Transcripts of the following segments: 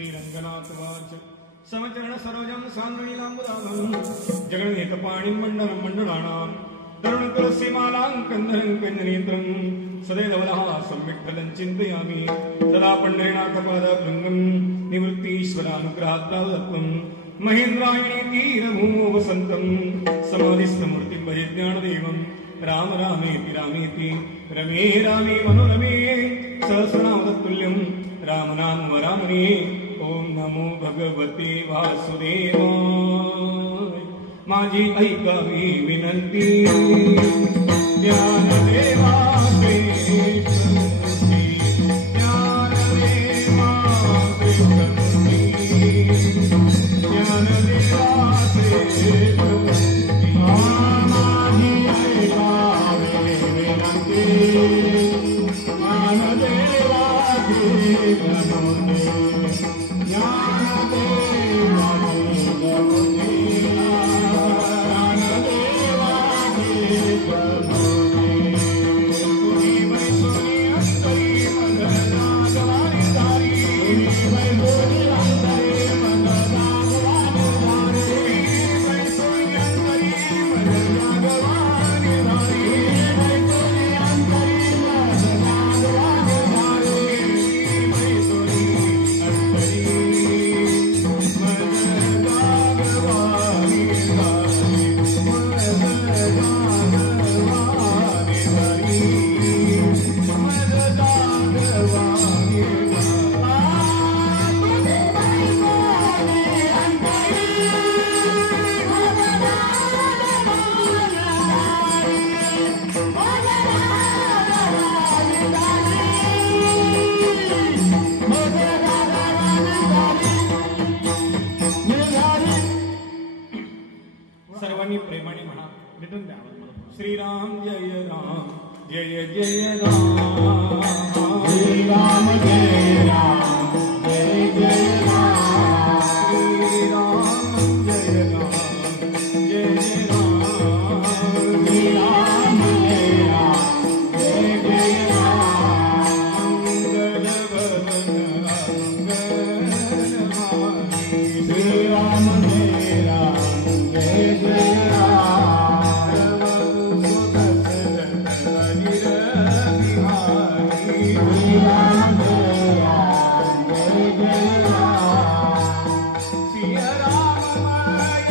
श्रीरंगनाथ वाच समचरण सरोजं सान्द्रणीलाम्बुदाभं जगन्नेतपाणिं मण्डलं मण्डलानां तरुण तुलसीमालां कन्दरं कन्दनेत्रं सदैवलः सम्यक्फलं चिन्तयामि सदा पण्डरीनाथपादभृङ्गं निवृत्तीश्वरानुग्रहात्प्राप्तं महेन्द्रायणी तीरभूमो वसन्तं समाधिस्थमूर्तिं भजे ज्ञानदेवं राम रामेति रामेति रमे रामे मनोरमे सहस्रनामतुल्यं राम नाम वरामणे ओम नमो भगवते वासुदेवाय माझी ऐकावी विनंती ज्ञानदेवा कृष्णमूर्ती ज्ञानदेवा कृष्णमूर्ती ज्ञानदेवा कृष्णमूर्ती माझी ऐकावी विनंती ज्ञानदेवा कृष्णमूर्ती श्रीराम जय राम जय जय राम श्रीराम जय राम जय जय राम श्रीराम जय राम जय जय राम श्रीराम जय राम जय जय राम मंगल वदन मंगलमानी श्रीराम जय राम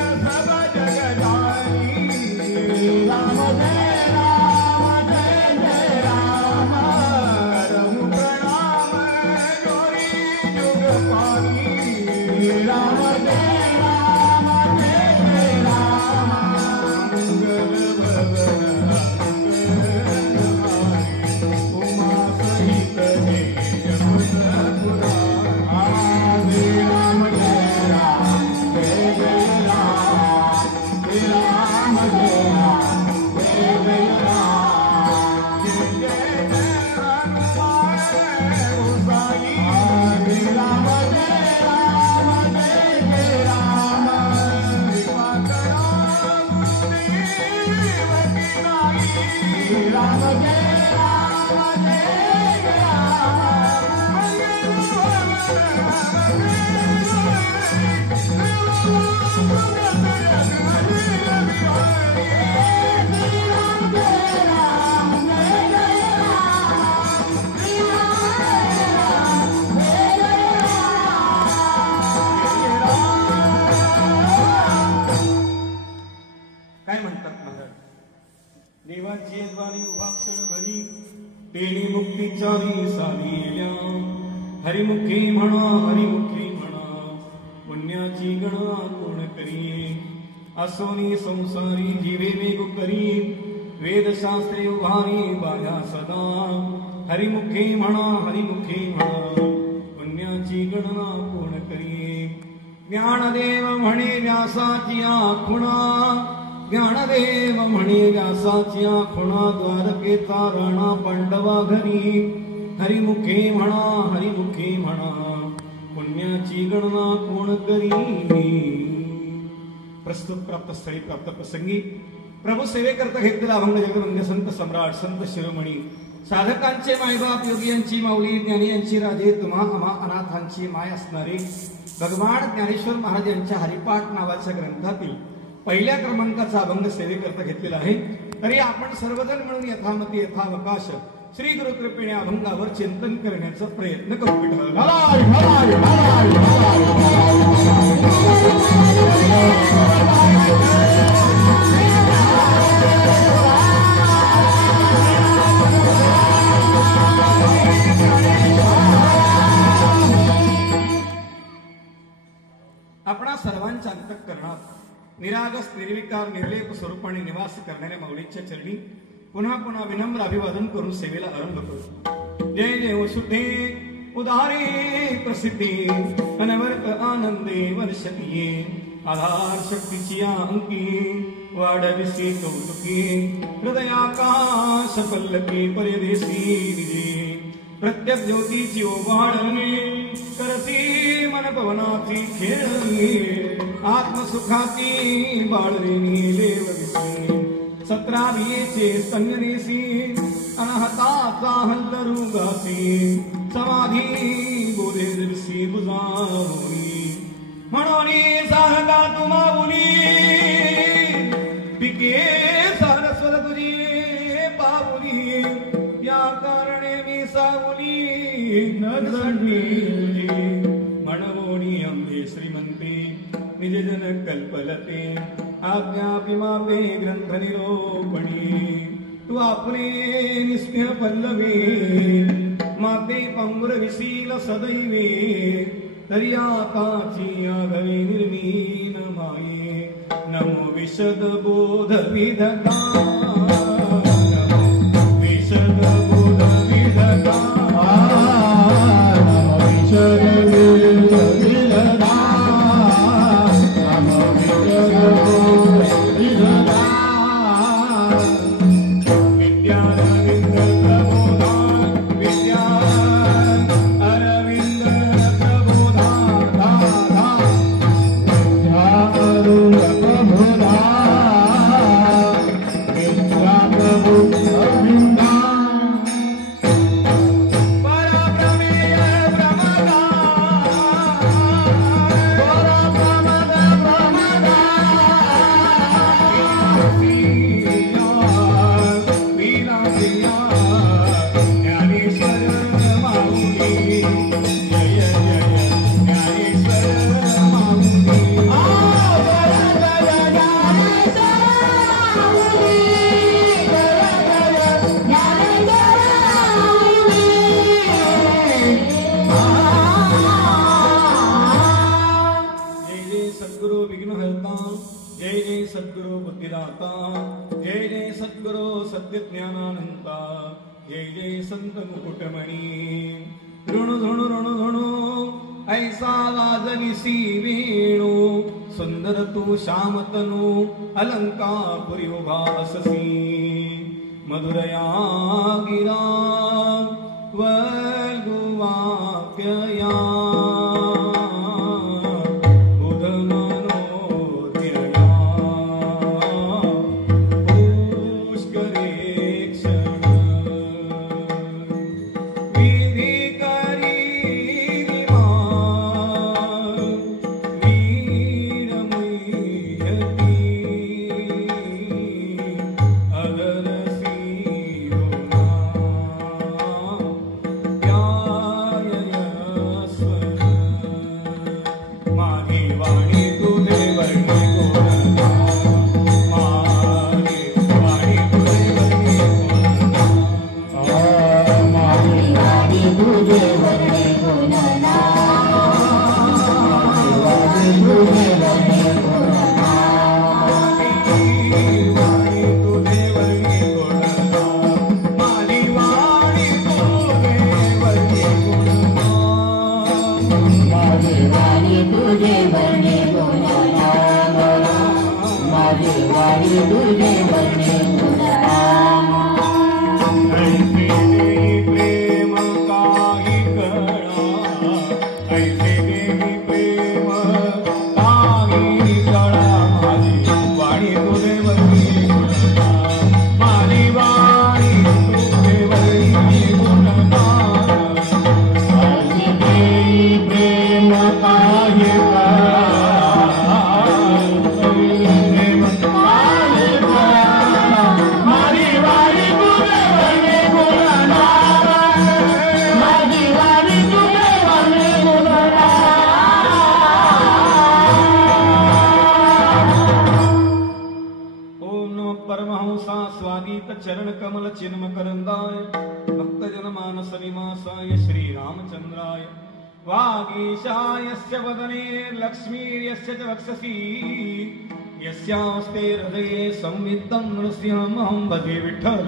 जय जय हरिमुखी म्हणा पुण्याची गणा कोण करी असोनी संसारी जीवे वेग करी वेदशास्त्रे उभारी बाया सदा हरिमुखी म्हणा पुण्याची गणना कोण करी ज्ञानदेव म्हणे व्यासाची आखुणा ज्ञानदेव म्हणे व्यासाची आखुणा द्वारकेचा राणा पांडवा घरी हरिमुखे म्हणा पुण्याची गणना कोण करी प्रस्तुत प्राप्त स्थळी प्राप्त प्रसंगी प्रभू सेवेकरता घेतलेला अभंग जगवंद्य संत सम्राट संत शिरोमणी साधकांचे मायबाप योगी यांची माऊली ज्ञानी यांची राधे तुम्हा आम्हा अनाथांची माय असणारे भगवान ज्ञानेश्वर महाराज यांच्या हरिपाठ नावाच्या ग्रंथातील पहिल्या क्रमांकाचा अभंग सेवेकरता घेतलेला आहे. तरी आपण सर्वजण मिळून यथामती यथावकाश श्री गुरु कृपेने अभंगावर चिंतन करण्याचा प्रयत्न करू. विठ्ठल आपणा सर्वांच्या अंतःकरणात निरागस निर्विकार निर्लेप स्वरूपाने निवास करणाऱ्या माऊलीच्या चरणी पुन्हा पुन्हा विनम्र अभिवादन करून सेवेला आरंभ करू. जय जय वसुधे उदारे प्रसिद्धे अनवर्त आनंदे वर्षतीये आधार शक्तीची अंकी वाढविसी कौतुकी हृदयाकाश पल्लकी परदेशी विजे प्रत्येक ज्योतीची ओवाळणे करसी मन पवनाची खेळणी आत्मसुखाची बाळरेणी लेवविसी 17 संगनेसी अनहताचा हल्लरुगासी समाधी बोधे दिवसी बुजावणी म्हणून साहका तुम्हा मुली पिके सरस्वत तुझी पावली या कारणे मी सावली नजणी म्हणवोणी अंबे श्रीमंती निज जन कल्पलते आज्ञापिमापे ग्रंथ निरोपणी तू आपले निस्पृह पल्लवे माते पंगुर विशील सदैवे तरी आताची आघवे निर्मीन माये नमो विशद बोध विधता नमो विशद बोध विधता नमो विशद बोध विधता नमो विशद श्यामतनु अलंकापुरी उभाससी मधुरया गिरा वल्गुवाप्यया बुधमनोधिरया पुष्करे क्षण विधिकरी वाणी चरण कमल चिन्म करंदाय भक्त जन मानस निवासाय श्री रामचंद्राय वागीशायस्य वदने लक्ष्मीर्यस्य च वक्षसि यस्यास्ते हृदये संवित्तं नृसिंहमहं भजे विठ्ठल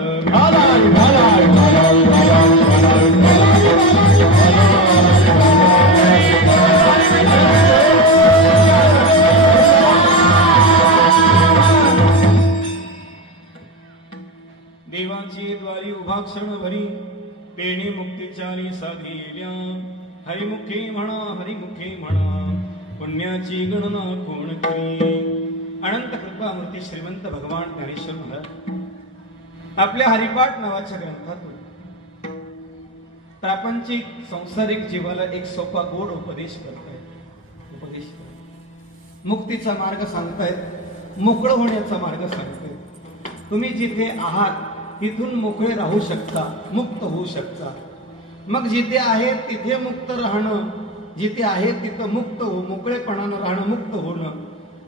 देवाची द्वारी उभा क्षण भरी पेणी मुक्तीचारी साधिल्या हरिमुखे म्हणा पुण्याची गणना कोण करी. अनंत कृपामूर्ती श्रीमंत भगवान ज्ञानेश्वर महाराज आपल्या हरिपाठ नावाच्या ग्रंथातून प्रापंचिक संसारिक जीवाला एक सोपा गोड उपदेश करतायत. मुक्तीचा मार्ग सांगतायत, मोकळं होण्याचा मार्ग सांगतायत. तुम्ही जिथे आहात तिथून मोकळे राहू शकता, मुक्त होऊ शकता. मग जिथे आहे तिथे मुक्त राहणं, जिथे आहे तिथं मुक्त हो, मोकळेपणानं राहणं, मुक्त होणं,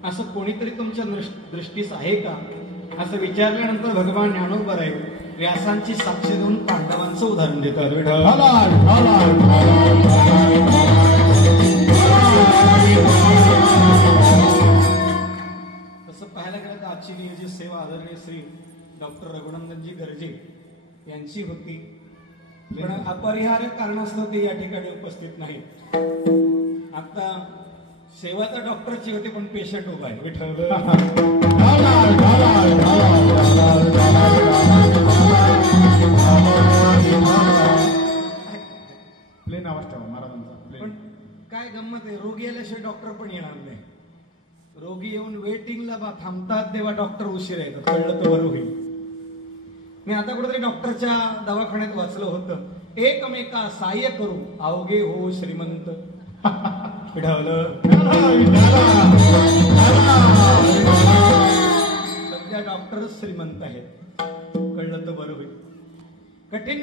असं कोणीतरी तुमच्या दृष्टीस आहे का असं विचारल्यानंतर भगवान ज्ञानोबराय व्यासांची साक्ष देऊन पांडवांचं उदाहरण देतात. तसं पाहायला गेलं तर आजची नियोजित सेवा आदरणीय श्री डॉक्टर रघुनंदनजी गर्जे यांची होती, पण अपरिहार्य कारणास्तव ते या ठिकाणी उपस्थित नाही. आता सेवा तर डॉक्टरची होती पण पेशंट उभा आहे. विठ्ठल प्लेन आवाज ठेवा महाराजांचा. पण काय गंमत आहे, रोगी आल्याशिवाय डॉक्टर पण येणार नाही. रोगी येऊन वेटिंगला थांबतात तेव्हा डॉक्टर उशीर येतात. कळलं तर बरं होईल. मी आता कुठेतरी डॉक्टरच्या दवाखान्यात वाचलं होतं, एकमेका सहाय्य करू अवघे हो श्रीमंत. सध्या डॉक्टरच श्रीमंत आहेत. कळलं तर बरं होईल. कठीण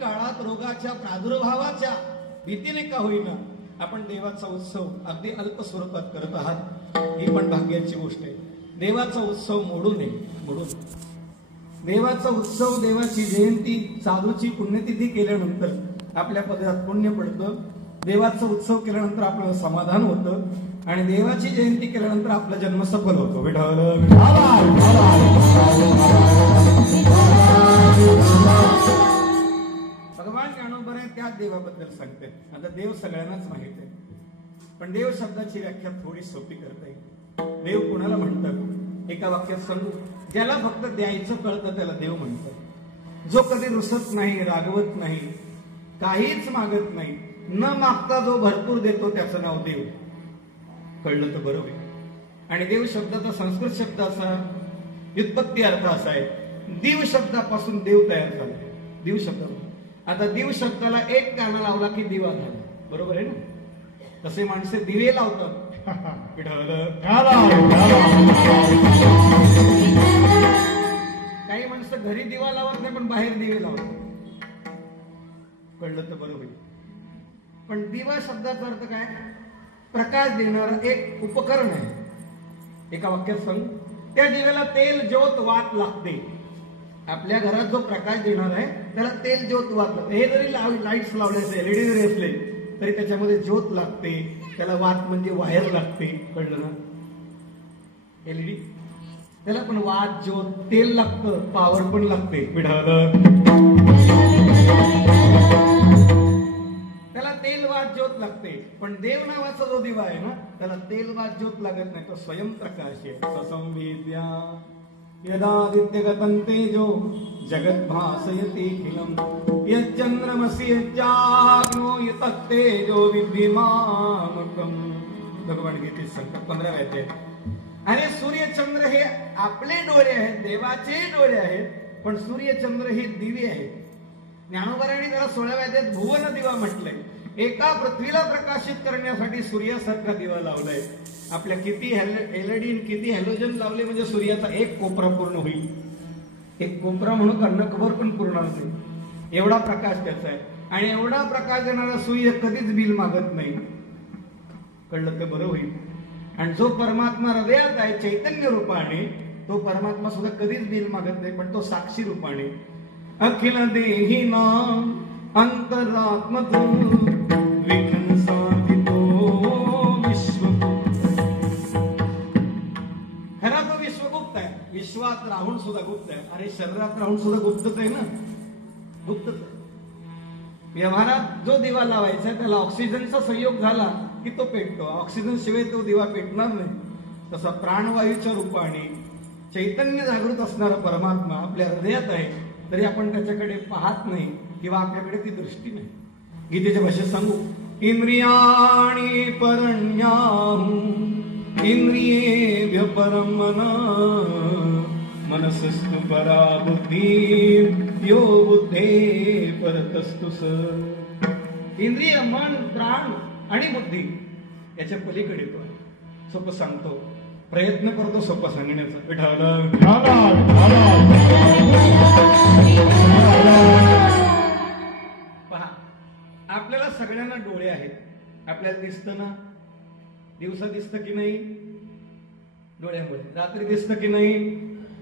काळात रोगाच्या प्रादुर्भावाच्या भीतीने का होईना आपण देवाचा उत्सव अगदी अल्प स्वरूपात करत आहात. ही पण भाग्याची गोष्ट आहे. देवाचा उत्सव मोडू नये. देवाचा उत्सव, देवाची जयंती, साधूची पुण्यतिथी केल्यानंतर आपल्या पदरात पुण्य पडतं. देवाचा उत्सव केल्यानंतर आपल्याला समाधान होतं आणि देवाची जयंती केल्यानंतर आपला जन्म सफल होतो. भगवान ज्ञानोबराय त्याच देवाबद्दल सांगते. आता देव सगळ्यांनाच माहित आहे, पण देव शब्दाची व्याख्या थोडी सोपी करता येईल. देव कुणाला म्हणतात एका वाक्यात सांगू, ज्याला फक्त द्यायचं कळतं त्याला देव म्हणतात. जो कधी रुसत नाही, रागवत नाही, काहीच मागत नाही, न मागता जो भरपूर देतो त्याचं नाव देव. कळलं तर बरं होईल. आणि देव शब्दाचा संस्कृत शब्दाचा व्युत्पत्ती अर्थ असा आहे, दिव शब्दापासून देव तयार झाला. दिव शब्द, आता दिव शब्दाला एक काना लावला की दिवा झाला. बरोबर आहे ना? तसे माणसे दिवे लावतात. काही माणसं घरी दिवा लावत नाही पण बाहेर दिवे लावतात. कळलं तर बरं होईल. पण दिवा शब्दाचा अर्थ काय? प्रकाश देणारं एक उपकरण आहे. एका वाक्यात सांगू, त्या दिव्याला तेल, ज्योत, वात लागते. आपल्या घरात जो प्रकाश देणार आहे त्याला तेल, ज्योत, वात लागते. हे जरी लाईट्स लावले असले, एलईडी जरी असले तरी त्याच्यामध्ये ज्योत लागते, त्याला वात म्हणजे वायर लागते. कळलं ना? एलईडी त्याला पण वात, ज्योत, तेल लागतं, पॉवर पण लागते. त्याला तेल, वात, ज्योत लागते. पण देव नावाचा जो दिवा आहे ना त्याला तेल, वात, ज्योत लागत नाही. तो स्वयंप्रकाश आहे. ससंविद्या यदादित्यगतं तेजो जगत् भासयतीखिलं यच्चंद्रमसि यच्चाग्नो यत्तेजो विद्धिमामकं. भगवान गीतेत सांगतात 15 अध्याय. आणि सूर्यचंद्र हे आपले डोळे आहेत, देवाचे डोळे आहेत, पण सूर्यचंद्र हे दिवे आहेत. ज्ञानोबरायांनी त्याला 16व्या अध्यायात भुवन दिवा म्हटलंय. एका पृथ्वीला प्रकाशित करण्यासाठी सूर्यासारखा दिवा लावलाय. आपल्या किती एलईडी, किती हॅलोजन लावले म्हणजे सूर्याचा एक कोपरा पूर्ण होईल. एक कोपरा म्हणून कर्णकभर पण पूर्ण नाही, एवढा प्रकाश त्याचा आहे. आणि एवढा प्रकाश देणारा सूर्य कधीच बिल मागत नाही. कळलं तर बरं होईल. आणि जो परमात्मा हृदयात आहे चैतन्य रूपाने, तो परमात्मा सुद्धा कधीच बिल मागत नाही, पण तो साक्षी रूपाने अखिल देही नाम अंतरात्मक विघ्न साधितो विश्वगुप्त. खरा तो विश्वगुप्त आहे. विश्वात राहून सुद्धा गुप्त आहे. अरे शरीरात राहून सुद्धा गुप्तच आहे ना, गुप्तच आहे. व्यवहारात जो दिवा लावायचा त्याला ऑक्सिजनचा संयोग झाला की तो पेटतो. ऑक्सिजन शिवाय तो दिवा पेटणार नाही. तसा प्राणवायूच्या रूपाने चैतन्य जागृत असणारा परमात्मा आपल्या हृदयात आहे, तरी आपण त्याच्याकडे पाहत नाही किंवा आपल्याकडे ती दृष्टी नाही. गीतेच्या भाषेत सांगू, इंद्रियाणि परण्याहु इंद्रियेभ्य परम मन मनसस्तु परा बुद्धी यो बुद्धे परतस्तु स. इंद्रिय, मन, प्राण आणि बुद्धी याच्या पलीकडे तो आहे. सोपं सांगतो, प्रयत्न करतो सोपं सांगण्याचा. पहा, आपल्याला सगळ्यांना डोळे आहेत. आपल्याला दिसतं ना, दिवसा दिसतं की नाही डोळ्यामुळे, रात्री दिसतं की नाही.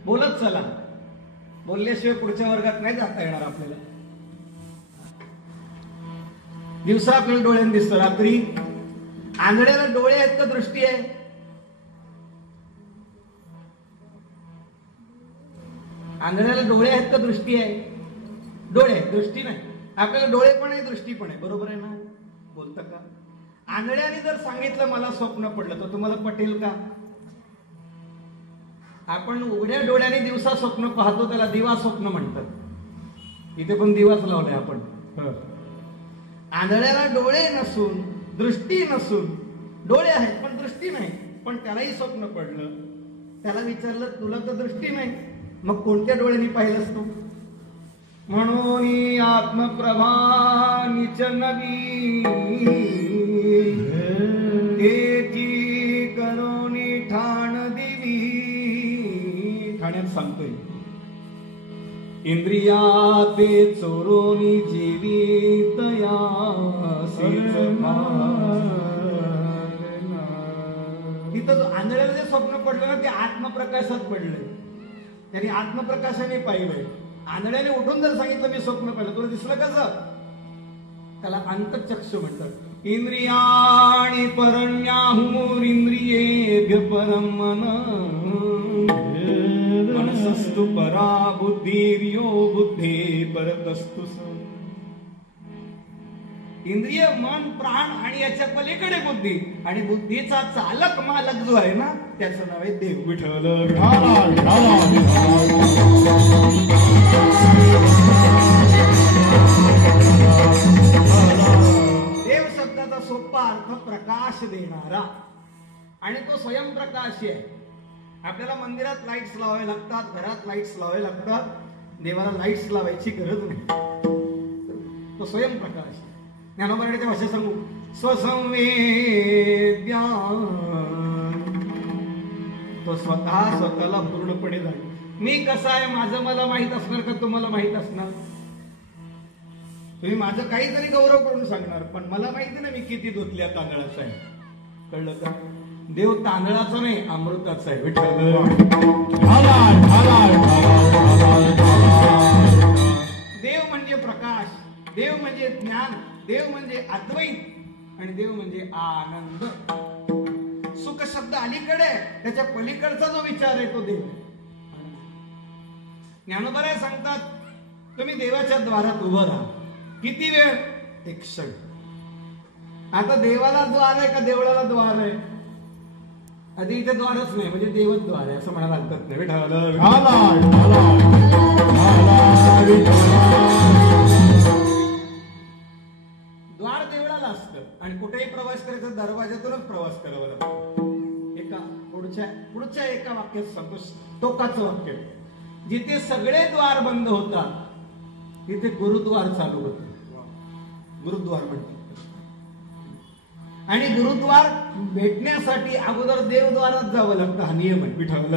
बोलत चला, बोलल्याशिवाय पुढच्या वर्गात नाही जाता येणार आपल्याला. दिवसा आपल्याला डोळ्याने दिसतं, रात्री आंधळ्याला डोळे आहेत का दृष्टी आहे? आंधळ्याला डोळे आहेत का दृष्टी आहे? डोळे, दृष्टी नाही. आपल्याला डोळे पण आहे, दृष्टी पण आहे. बरोबर आहे ना? बोलतं का? आंधळ्याने जर सांगितलं मला स्वप्न पडलं तर तुम्हाला पटेल का? आपण उघड्या डोळ्याने दिवसा स्वप्न पाहतो, त्याला दिवा स्वप्न म्हणतात. इथे पण दिवाच लावलाय आपण. आंधळ्याला डोळे नसून, दृष्टी नसून, डोळे आहेत पण दृष्टी नाही, पण त्यालाही स्वप्न पडलं. त्याला विचारलं तुला तर दृष्टी नाही, मग कोणत्या डोळ्यांनी पाहिलंस तू? म्हणून आत्मप्रभा निच नवी तेची करोनी ठाण देवी. ठाण्यात सांगतोय, इंद्रिया ते चोरोनी जीवित तिथं जो आंधळ्याला जे स्वप्न पडलं ना ते आत्मप्रकाशात पडलंय. त्यांनी आत्मप्रकाशाने पाहिलंय. आंधळ्याने उठून जर सांगितलं मी स्वप्न पाहिलं, तुला दिसलं कसं? त्याला अंतःचक्षु म्हणतात. इंद्रियाणि परण्याहुर इंद्रियेभ्य परम मन मनसस्तु परा बुद्धिर्यो बुद्धे परतस्तु स. इंद्रिय, मन, प्राण आणि याच्या पलीकडे बुद्धी, आणि बुद्धीचा चालक मालक जो आहे ना त्याचं नाव आहे देव. विठ्ठल. देव शब्दाचा सोपा अर्थ प्रकाश देणारा, आणि तो स्वयंप्रकाश आहे. आपल्याला मंदिरात लाईट्स लावावे लागतात, घरात लाईट्स लावावे लागतात. देवाला लाईट्स लावायची गरज नाही, तो स्वयंप्रकाश. ज्ञानोबाच्या भाषेत सांगू, स्वसंवेद्या, तो स्वतःला पूर्णपणे जाणे. मी कसा आहे माझं मला माहित असणार का तुम्हाला माहित असणार? तुम्ही माझं काहीतरी गौरव करून सांगणार, पण मला माहिती ना मी किती धुतल्या तांदळाचा आहे. कळलं का? देव तांदळाचा नाही, अमृताचा आहे. देव म्हणजे प्रकाश, देव म्हणजे ज्ञान, देव म्हणजे अद्वैत, आणि देव म्हणजे आनंद. सुख शब्द अलीकडे, त्याच्या पलीकडचा जो विचार आहे तो देव. ज्ञानोबा सांगतात तुम्ही देवाच्या द्वारात उभं राहा. किती वेळ? एक क्षण. आता देवाला द्वार आहे का देवळाला द्वार आहे? आधी इथे द्वारच नाही, म्हणजे देवच द्वार आहे असं म्हणायला हरकत नाही. द्वार देवळाला असतं, आणि कुठेही प्रवास करायचा दरवाजातूनच प्रवास करावा लागतो. एका पुढच्या एका वाक्यात सांगतो, टोकाचं वाक्य, जिथे सगळे द्वार बंद होतात तिथे गुरुद्वार चालू होतं. गुरुद्वार म्हणतात. आणि गुरुद्वार भेटण्यासाठी अगोदर देवद्वारात जावं लागतं, हा नियम आहे. विठ्ठल.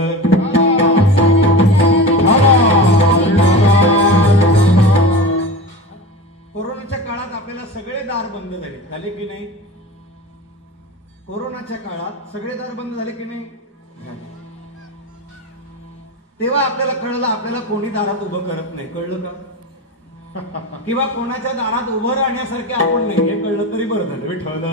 कोरोनाच्या काळात आपल्याला सगळे दार बंद झाले की नाही? कोरोनाच्या काळात सगळे दार बंद झाले की नाही? तेव्हा आपल्याला कळलं आपल्याला कोणी दारात उभं करत नाही. कळलं का? किंवा कोणाच्या दारात उभं राहण्यासारखे आपण नाही हे कळलं तरी बरं झालं. विठ्ठल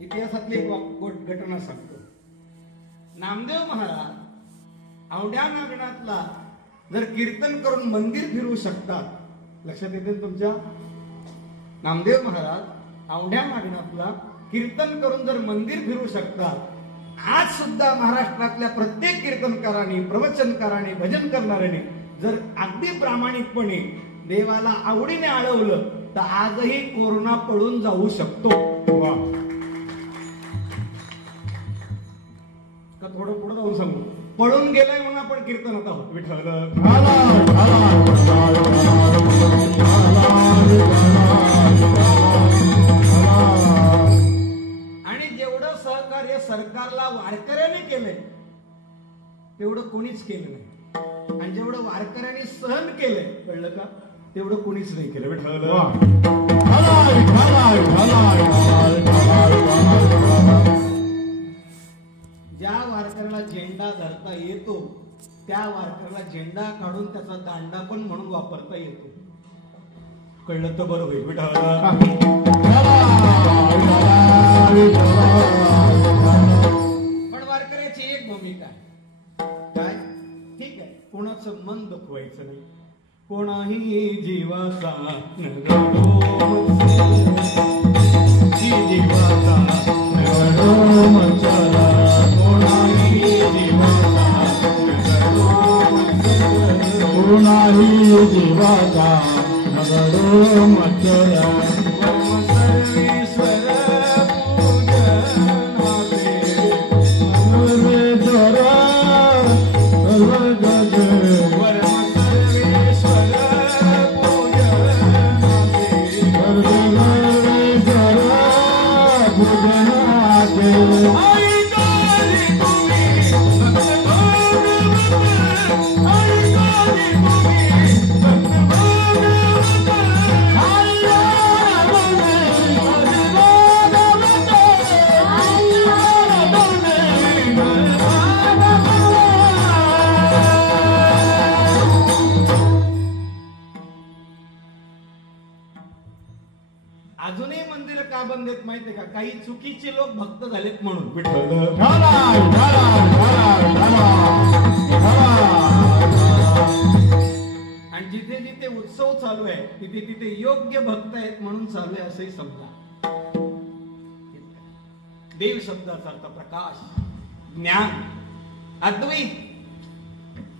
इतिहासातली एक घटना सांगतो. नामदेव महाराज औंढ्या नागनाथला जर कीर्तन करून मंदिर फिरवू शकतात, लक्षात येते तुमच्या? नामदेव महाराज औंढ्या नागनाथला कीर्तन करून जर मंदिर फिरवू शकतात, आज सुद्धा महाराष्ट्रातल्या प्रत्येक कीर्तनकारांनी, प्रवचनकारांनी, भजन करणाऱ्यांनी जर अगदी प्रामाणिकपणे देवाला आवडीने आळवलं तर आजही कोरोना पळून जाऊ शकतो. का थोडं पुढे जाऊन सांगू? पळून गेलाय म्हणून आपण कीर्तनात आहोत. विठ्ठल आणि जेवढं सहकार्य सरकारला वारकऱ्याने केलंय तेवढं कोणीच केलं नाही. आणि जेवढं वारकऱ्यांनी सहन केलंय, कळलं का, तेवढं कोणीच नाही केलं. विठ्ठल ज्या वारकऱ्याला झेंडा धरता येतो त्या वारकऱ्याला झेंडा काढून त्याचा दांडा पण म्हणून वापरता येतो. कळलं तर बरं होईल. पण वारकऱ्याची एक भूमिका आहे. काय? ठीक आहे, कोणाचं मन दुखवायचं नाही, कोणाही जीवाचा जीवाचा कोणाही जीवाचा नगडो मचला सर्वेश्वर अजूनही मंदिर का बंद आहेत माहितीये का? काही चुकीचे लोक भक्त झालेत म्हणून. आणि जिथे जिथे उत्सव चालू आहे तिथे तिथे योग्य भक्त आहेत म्हणून चालू आहे असंही समजा. देव शब्दाचा अर्थ प्रकाश, ज्ञान, अद्वैत.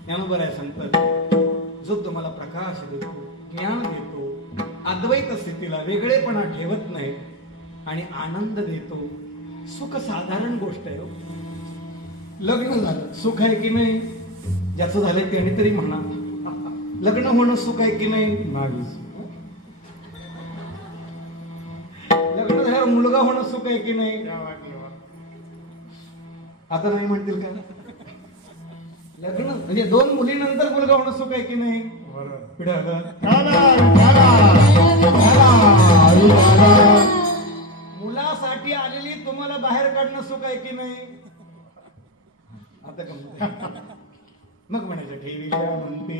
ज्ञानोबर आहे संत, जो तुम्हाला प्रकाश देतो, ज्ञान देतो, अद्वैत स्थितीला वेगळेपणा ठेवत नाही आणि आनंद देतो. सुख साधारण गोष्ट आहे. लग्न झालं सुख आहे की नाही? ज्याचं झालंय त्याने तरी म्हणा. लग्न होणं सुख आहे की नाही? लग्न झाल्यावर मुलगा होणं सुख आहे की नाही? आता नाही म्हणतील का? लग्न म्हणजे 2 मुलीनंतर मुलगा होणं सुख आहे की नाही? मुलासाठी आलेली तुम्हाला बाहेर काढणं सुख आहे की नाही? आता मग म्हणायचं ठेवीला म्हणते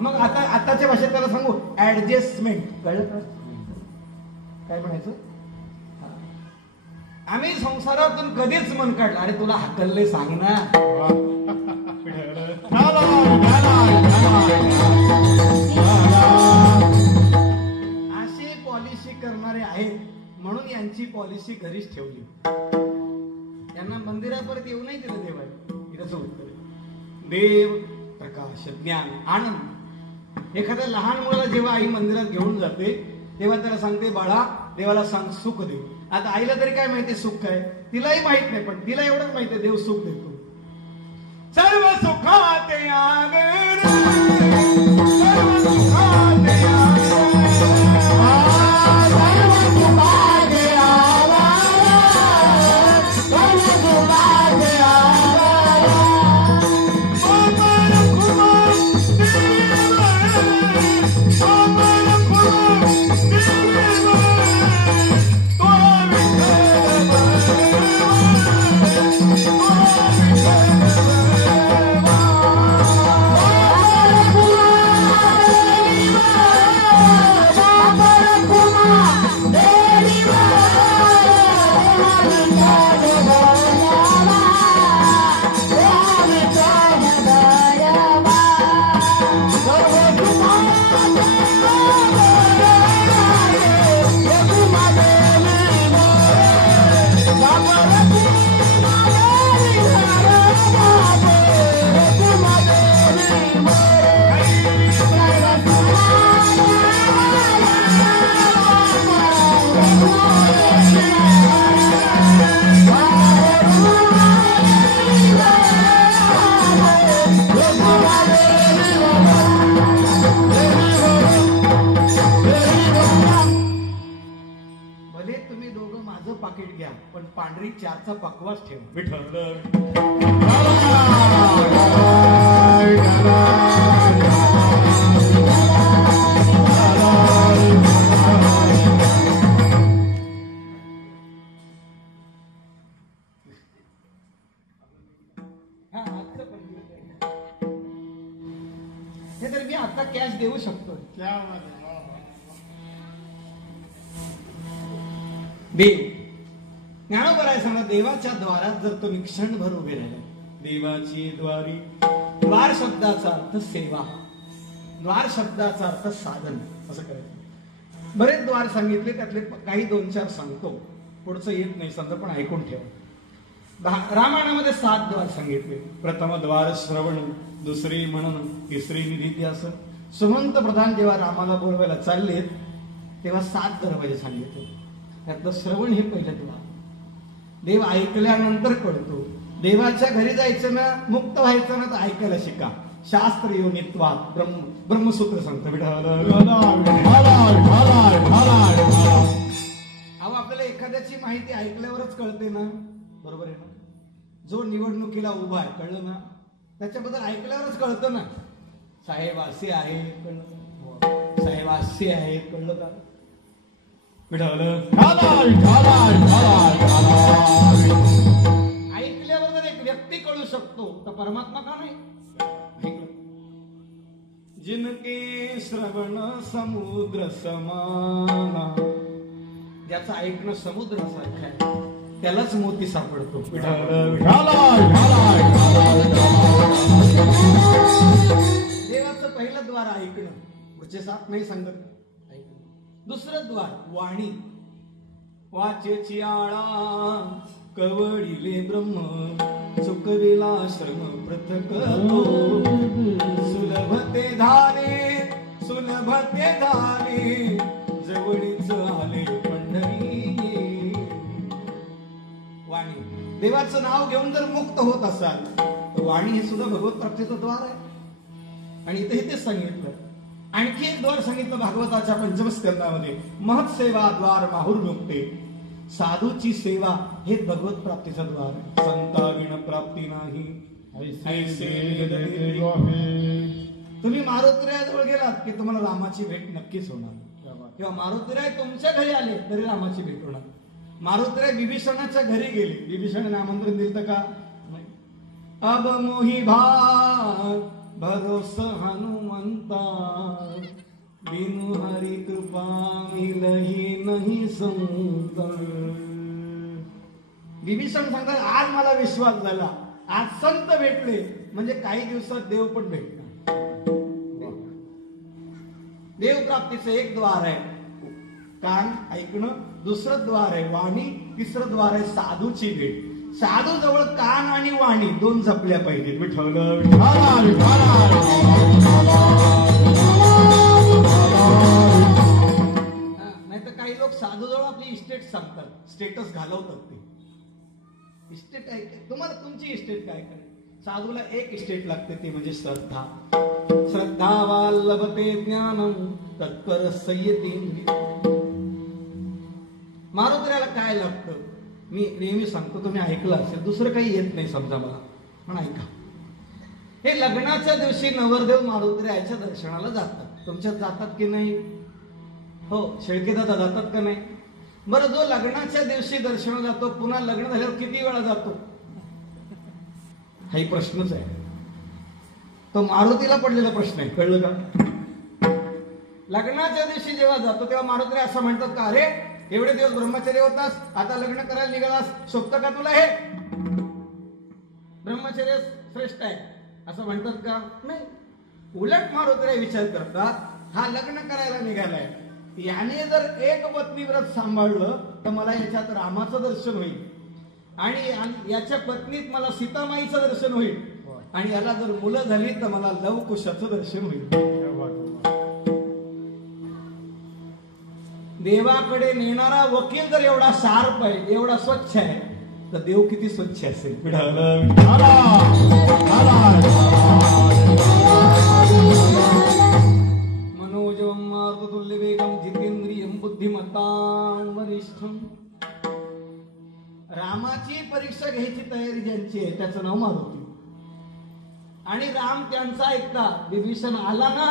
मग आताच्या भाषेत त्याला सांगू ऍडजस्टमेंट. कळलं काय म्हणायचं? आम्ही संसारातून कधीच मन काढलं. अरे तुला हकलले सांग ना. अशी पॉलिसी करणारे आहेत म्हणून यांची पॉलिसी घरीच ठेवली. यांना मंदिरात परत येऊ नाही दिलं देवाने. इथं उत्तर देव, प्रकाश, ज्ञान, आनंद. एखाद्या लहान मुलाला जेव्हा आई मंदिरात घेऊन जाते तेव्हा त्याला सांगते बाळा देवाला सांग सुख दे. आता आईला तरी काय माहिती सुख काय? तिलाही माहित नाही, पण तिला एवढंच माहिती आहे देव सुख देतो. सर्व सुखाते आगर, सर्व सुखाते पांढरी चारचा पकवास ठेव. विठ्ठल हे तर मी आता कॅश देऊ शकतो. देव ज्ञानोबराय सांगा, देवाच्या द्वारात जर तुम्ही क्षणभर उभे राहिले, देवाची द्वारी, द्वार शब्दाचा अर्थ सेवा, द्वार शब्दाचा अर्थ साधन, असं करायचं. बरेच द्वार सांगितले, त्यातले काही 2-4 सांगतो, पुढचं येत नाही समजा, पण ऐकून ठेवा. रामायणामध्ये 7 द्वार सांगितले. प्रथम द्वार श्रवण, दुसरी म्हणून, तिसरी निधिध्यास. सुमंत प्रधान जेव्हा रामाला बोलवायला चाललेत तेव्हा 7 दरवाजे सांगितले. त्यातलं श्रवण हे पहिलं द्वार. देव ऐकल्यानंतर कळतो. देवाच्या घरी जायचं ना, मुक्त व्हायचं ना, तर ऐकायला शिका. शास्त्र योनित्वात ब्रह्मसूत्र सांगतो. अहो, आपल्याला एखाद्याची माहिती ऐकल्यावरच कळते ना, बरोबर आहे ना. जो निवडणुकीला उभा आहे, कळलं ना, त्याच्याबद्दल ऐकल्यावरच कळतं ना. साहेब असे आहे, कळलं. साहेब असे आहे, कळलं का. ऐकल्यावर जर एक व्यक्ती कळू शकतो तर परमात्मा का नाही. जिनके श्रवण समुद्र समाना, ज्याचं ऐकणं समुद्रासारखं आहे त्यालाच मोती सापडतो. देवाचं पहिलं द्वार ऐकणं, पुढचे 7 नाही सांगत. दुसरं द्वार वाणी. वाचेची आळा कवळिले ब्रह्म, चुकविला श्रम पृथक तो. सुलभते झाले, सुलभते झाले, जवळीच आले पंढरी. वाणी. देवाचं नाव घेऊन जर मुक्त होत असाल तर वाणी हे सुद्धा भगवत प्राप्तीचं द्वार आहे. आणि इथे तेच सांगितलं. आणखी एक द्वार सांगितलं भागवताच्या 5म स्कंदामध्ये, महत् सेवा द्वार माहुर्मुक्ते. साधूची सेवा हे भगवत प्राप्तीचं द्वार. संताविण प्राप्ती नाही. तुम्ही मारुतीरायाजवळ गेलात की तुम्हाला रामाची भेट नक्कीच होणार. किंवा मारुतीराय तुमच्या घरी आले तरी रामाची भेट होणार. मारुतीराय विभीषणाच्या घरी गेले, विभीषणाने आमंत्रण दिलं का नाही. अब मोही भाग भरोस हनुमंता, बिनु हरि कृपा मिलही नाही संत. विभीषण सांगतात, आज मला विश्वास झाला, आज संत भेटले म्हणजे काही दिवसात देव पण भेटणार. देव प्राप्तीचं एक द्वार आहे कान ऐकणं, दुसरं द्वार आहे वाणी, तिसरं द्वार आहे साधूची भेट. साधू जवळ कान आणि वाणी 2 जपल्या पाहिजेत. विठ्ठल नाही तर काही लोक साधू जवळ आपली इस्टेट सांगतात, स्टेटस घालवतात. ते इस्टेट आहे, तुम्हाला तुमची इस्टेट काय काय. साधूला एक इस्टेट लागते, ते म्हणजे श्रद्धा. श्रद्धावा लभते ज्ञानम तत्पर संयती. मारुतीला काय लागतं मी नेहमी सांगतो, तुम्ही ऐकलं असेल, दुसरं काही येत नाही समजा मला, पण ऐका. हे लग्नाच्या दिवशी नवरदेव मारुतीरायाच्या दर्शनाला जातात. तुमच्यात जातात की नाही. हो, शेळकेदादा जातात का नाही. बरं, जो लग्नाच्या दिवशी दर्शनाला जातो पुन्हा लग्न झाल्यावर किती वेळा जातो हाही प्रश्नच आहे. तो मारुतीला पडलेला प्रश्न आहे, कळलं का. लग्नाच्या दिवशी जेव्हा जातो तेव्हा मारुतीराय असं म्हणतात का, अरे एवढे दिवस ब्रह्मचर्य होतास, आता लग्न करायला निघालास, शोभत का तुला हे. ब्रह्मचर्य श्रेष्ठ आहे असं म्हणतात का नाही. उलट मारुतीराय विचार करतात, हा लग्न करायला निघालाय, याने जर एक पत्नी व्रत सांभाळलं तर मला याच्यात रामाचं दर्शन होईल, आणि याच्या पत्नीत मला सीतामाईचं दर्शन होईल, आणि याला जर मुलं झाली तर मला लवकुशाचं दर्शन होईल. देवाकडे नेणारा वकील जर एवढा शार्प आहे, एवढा स्वच्छ आहे, तर देव किती स्वच्छ असेल. मनोजवं मारुततुल्यवेगं जितेंद्रियं बुद्धिमतां वरिष्ठं. राम परीक्षा घ्यायची तयारी ज्यांची आहे त्याचं नाव मारुती. आणि राम त्यांचा ऐकता. विभीषण आला ना,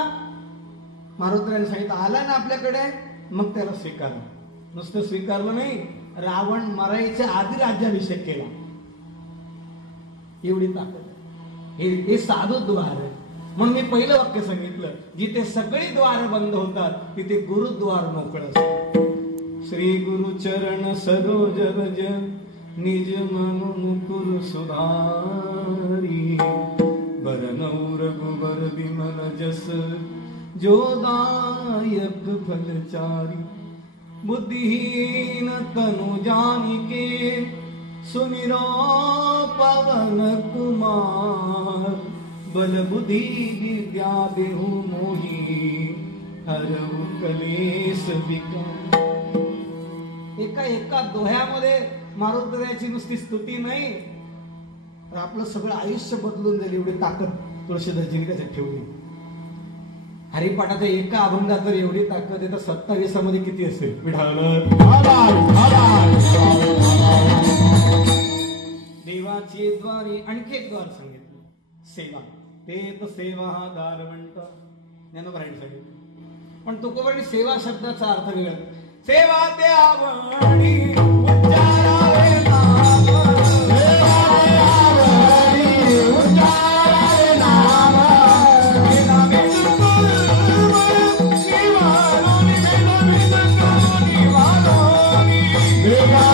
मारुतीने सांगितलं आला ना आपल्याकडे, मग त्याला स्वीकारलं. नुसतं स्वीकारलं नाही, रावण मरायच्या आधी राज्याभिषेक केला. एवढी ताकद. हे साधू द्वार आहे. म्हणून मी पहिलं वाक्य सांगितलं, जिथे सगळी द्वार बंद होतात तिथे गुरुद्वार मोकळं असतं. श्री गुरु चरण सरोज रज निज मन मुकुर सुधारी बरनौ रघुबर विमल जस जो दायक फलचारी बुद्धिहीन तनु जानिके सुमिरो पवन कुमार बल बुद्धि विद्या देहु मोही हरहु कलेश विकार. एका दोह्यामध्ये मारुतीची नुसती स्तुती नाही, तर आपलं सगळं आयुष्य बदलून जाईल एवढी ताकद तुळशीदासजीने त्याच्यात ठेवली. हरिपाठाच्या एका अभंगात जर एवढी ताकद आहे तर 27 मध्ये किती असेल. देवाची द्वारी आणखी एक द्वार सांगितलं, सेवा. ते तर सेवा हा दार म्हणतात, ज्ञानोबांनी सांगितलं. पण तुकोबांनी सेवा शब्दाचा अर्थ वेगळा. सेवा ते आवडी उच्चारावे नाम, सेवा ते आवडी उच्चारावे नाम, वेदा वेद निवारोनी, वेदा वेद निवारोनी, वेदा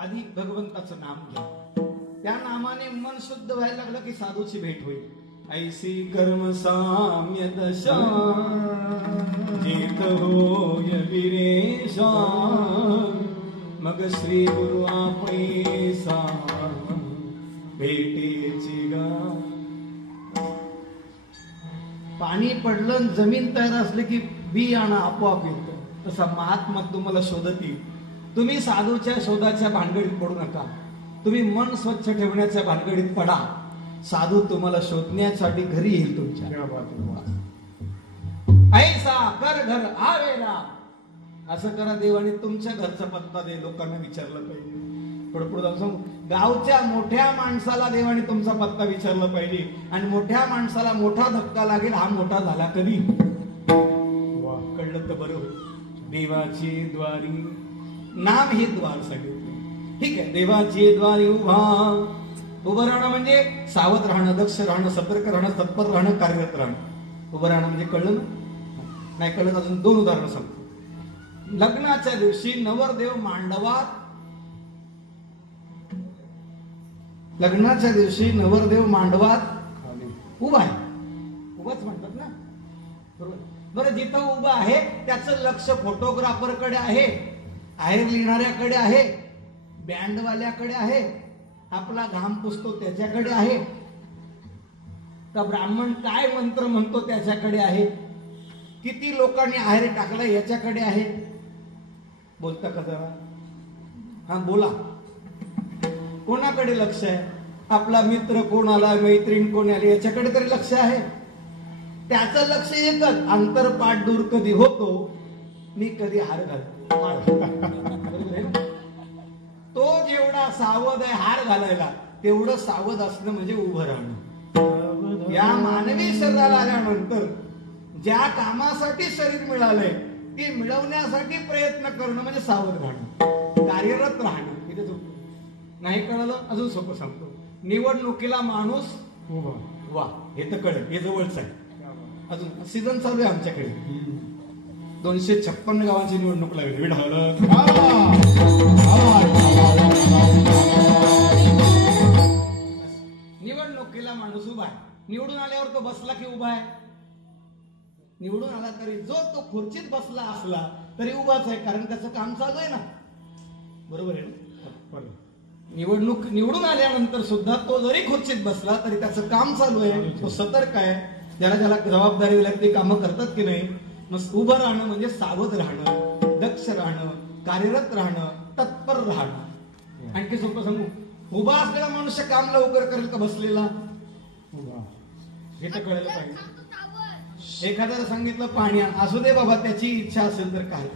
आधी भगवंताचं नाम घ्या. त्या नामाने मन शुद्ध व्हायला लागलं की साधूची भेट होईल. ऐसी कर्म साम्य दशा जित होय विरेशा मग श्री गुरु आपैसा भेटेची गा. पाणी पडलं जमीन तयार असले की बी आणा आपोआप येतं. तसा महात्मा तुम्हाला शोधत येईल. तुम्ही साधूच्या शोधाच्या भानगडीत पडू नका. तुम्ही मन स्वच्छ ठेवण्याच्या भानगडीत पडा. साधू तुम्हाला शोधण्यासाठी घरी येईल तुमच्या. ऐसा कर घर आवेला. असं करा देवाने तुमच्या घरचा पत्ता दे. लोकांना विचारलं पाहिजे. पुढे जाऊन सांगू, गावच्या मोठ्या माणसाला देवाने तुमचा पत्ता विचारला पाहिजे. आणि मोठ्या माणसाला मोठा धक्का लागेल. हा मोठा झाला कधी, कळलं तर बरं होईल. देवाची द्वारी नाम हे द्वार सांगितलं. ठीक आहे. देवाची द्वारी उभं राहणं म्हणजे सावध राहणं, दक्ष राहणं, सतर्क राहणं, तत्पर राहणं, कार्यरत राहणं. उभं राहणं म्हणजे कळलं ना? नाही कळलं अजून 2 उदाहरणं सांगतो. लग्नाच्या दिवशी नवरदेव मांडवात, लग्नाच्या दिवशी नवरदेव मांडवात उभा आहे. उभाच म्हणतात ना, बरोबर. बरं, जिथं उभा आहे त्याचं लक्ष फोटोग्राफरकडे आहे, आहेर लिहिणाऱ्याकडे आहे, बँडवाल्याकडे आहे, आपला घाम पुसतो त्याच्याकडे आहे, का ब्राह्मण काय मंत्र म्हणतो त्याच्याकडे आहे, किती लोकांनी आहेर टाकला याच्याकडे आहे. बोलता का जरा? हा बोला. कोणाकडे लक्ष आहे? आपला मित्र कोण आला, मैत्रीण कोण आली याच्याकडे तरी लक्ष आहे. त्याचं लक्ष एकच, अंतरपाठ दूर कधी होतो, मी कधी हार घालतो. तो जेवढा सावध आहे हार घालायला, तेवढं सावध असणं म्हणजे उभं राहणं. या मानवी शरीराला आल्यानंतर ज्या कामासाठी शरीर मिळालंय ते मिळवण्यासाठी प्रयत्न करणं म्हणजे सावध राहणं, कार्यरत राहणं. इथे नाही कळलं अजून सोपं सांगतो. निवडणुकीला माणूस वा, हे तर कळेल, हे जवळच आहे. अजून सीझन चालू आहे आमच्याकडे. 256 गावांची निवडणूक लागली. असलेला माणूस उभा आहे. निवडून आल्यावर तो बसला की उभा आहे? निवडून आला तरी जो तो खुर्चीत बसला असला तरी उभाच आहे, कारण त्याचं काम चालू आहे ना. बरोबर आहे ना? निवडून आल्यानंतर सुद्धा तो जरी खुर्चीत बसला तरी त्याचं काम चालू आहे, तो सतर्क आहे. ज्याला जबाबदारी दिल्या ते कामं करतात की नाही. मग उभं राहणं म्हणजे सावध राहणं, दक्ष राहणं, कार्यरत राहणं, तत्पर राहणं. आणखी सोपं सांगू, उभा असलेला मनुष्य काम लवकर करेल का बसलेला? हे तर कळलं पाहिजे. एखाद्याला सांगितलं पाणी आण, असू दे बाबा, त्याची इच्छा असेल तर काय.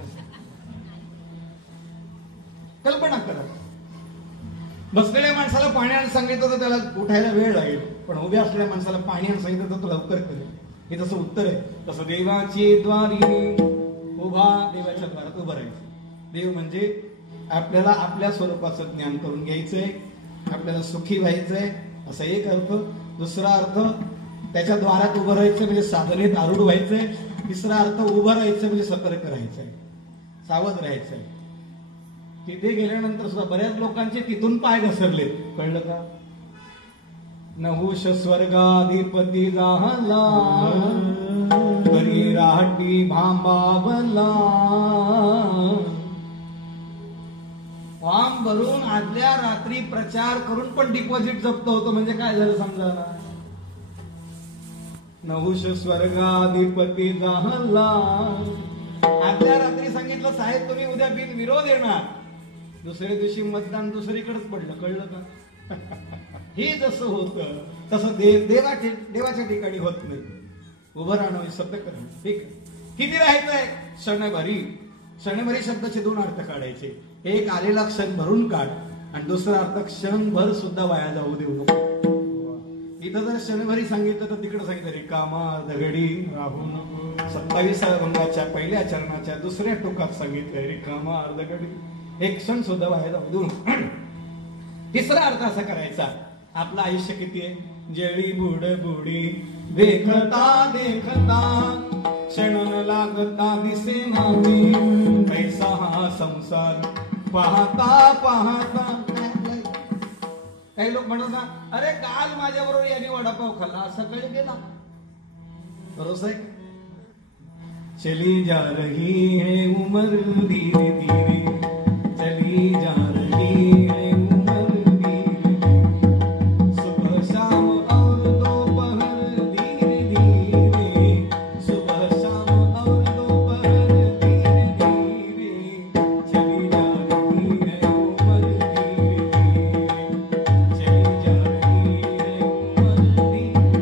कल्पना करा, बसलेल्या माणसाला पाणी आण सांगितलं तर त्याला उठायला वेळ लागेल, पण उभ्या असलेल्या माणसाला पाणी आण सांगितलं तर तो लवकर करेल. हे तसं उत्तर आहे. तसं देवाची द्वारी उभा, देवाच्या द्वारात उभं राहायचं. देव म्हणजे आपल्याला आपल्या स्वरूपाचं ज्ञान करून घ्यायचंय, आपल्याला सुखी व्हायचंय, असा एक अर्थ. दुसरा अर्थ, त्याच्या द्वारात उभं राहायचं म्हणजे साधनेत आरूढ व्हायचंय. तिसरा अर्थ, उभं राहायचं म्हणजे सतर्क राहायचंय, सावध राहायचंय. तिथे गेल्यानंतर सुद्धा बऱ्याच लोकांचे तिथून पाय घसरले, कळलं का? नहुष स्वर्गाधिपती जाहला, घरी राहटी भांबावला. फॉर्म भरून आदल्या रात्री प्रचार करून पण डिपॉझिट जप्त होतो, म्हणजे काय झालं समजा ना. नहुष स्वर्गाधिपती जाहला, आदल्या रात्री सांगितलं साहेब तुम्ही उद्या बिनविरोध येणार, दुसऱ्या दिवशी मतदान दुसरीकडेच पडलं, कळलं का? हे जसं होतं तसं देवाच्या ठिकाणी होत नाही. उभं राहणं, सत्य करणं. ठीक, किती राहायचंय? क्षणभरी. क्षणभरी शब्दाचे दोन अर्थ काढायचे. एक, आलेला क्षण भरून काढ, आणि दुसरा अर्थ, क्षणभर सुद्धा वाया जाऊ देऊ नको. इथं जर क्षणभरी सांगितलं तर तिकडे सांगितलं रिकामा दगडी राहू नको. 27व्या भंगाच्या पहिल्या चरणाच्या दुसऱ्या टोकात सांगितलंय रिकामा दगडी, एक क्षण सुद्धा वाया जाऊ देऊ. तिसरा अर्थ असा करायचा, आपलं आयुष्य किती आहे? जळी बुड बुडी देखता देखता क्षण लागता दिसे नाही, पैसा हा संसार पाहता पाहता. काही लोक म्हणत ना, अरे काल माझ्या बरोबर याने वडापाव खाल्ला, सकाळी गेला. बरोबर आहे? चली जा रही है उमर धीरे धीरे, चली जा रही है उमर धीरे, सुबह शाम और दोपहर धीरे धीरे, सुबह शाम और दोपहर धीरे धीरे, चली जा रही है उमर धीरे धीरे, चली जा रही है उमर धीरे.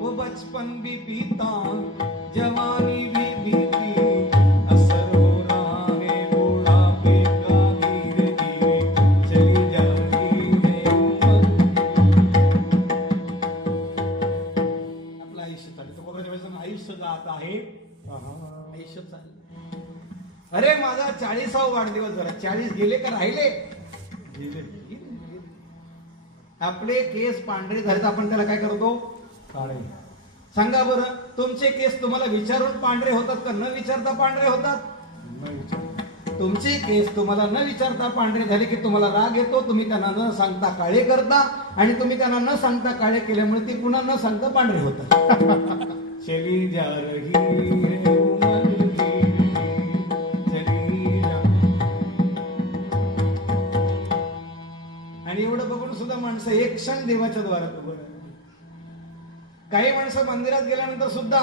वो बचपन भी बीता, जवानी भी बीती, असर हो रहा है बुढ़ापे का धीरे धीरे, चली जा रही है उम्र. आपलं आयुष्य चालतं, कोकणाच्या भाषेत आयुष्य जात आहे, आयुष्य चाललं. अरे माझा 40वा वाढदिवस झाला, 40 गेले का राहिले? आपले केस पांढरे झाले तर आपण त्याला काय करतो? काळे. सांगा बरं, तुमचे केस तुम्हाला विचारून पांढरे होतात का न विचारता पांढरे होतात? तुमचे केस तुम्हाला न विचारता पांढरे झाले की तुम्हाला राग येतो, तुम्ही त्यांना न सांगता काळे करता, आणि तुम्ही त्यांना न सांगता काळे केल्यामुळे ती पुन्हा न सांगता पांढरे होतात. चली जा रही है उमर धीरे, चली जा. आणि एवढं बघून सुद्धा माणसं एक क्षण देवाच्या द्वारात उभं राहतात. काही माणसं मंदिरात गेल्यानंतर सुद्धा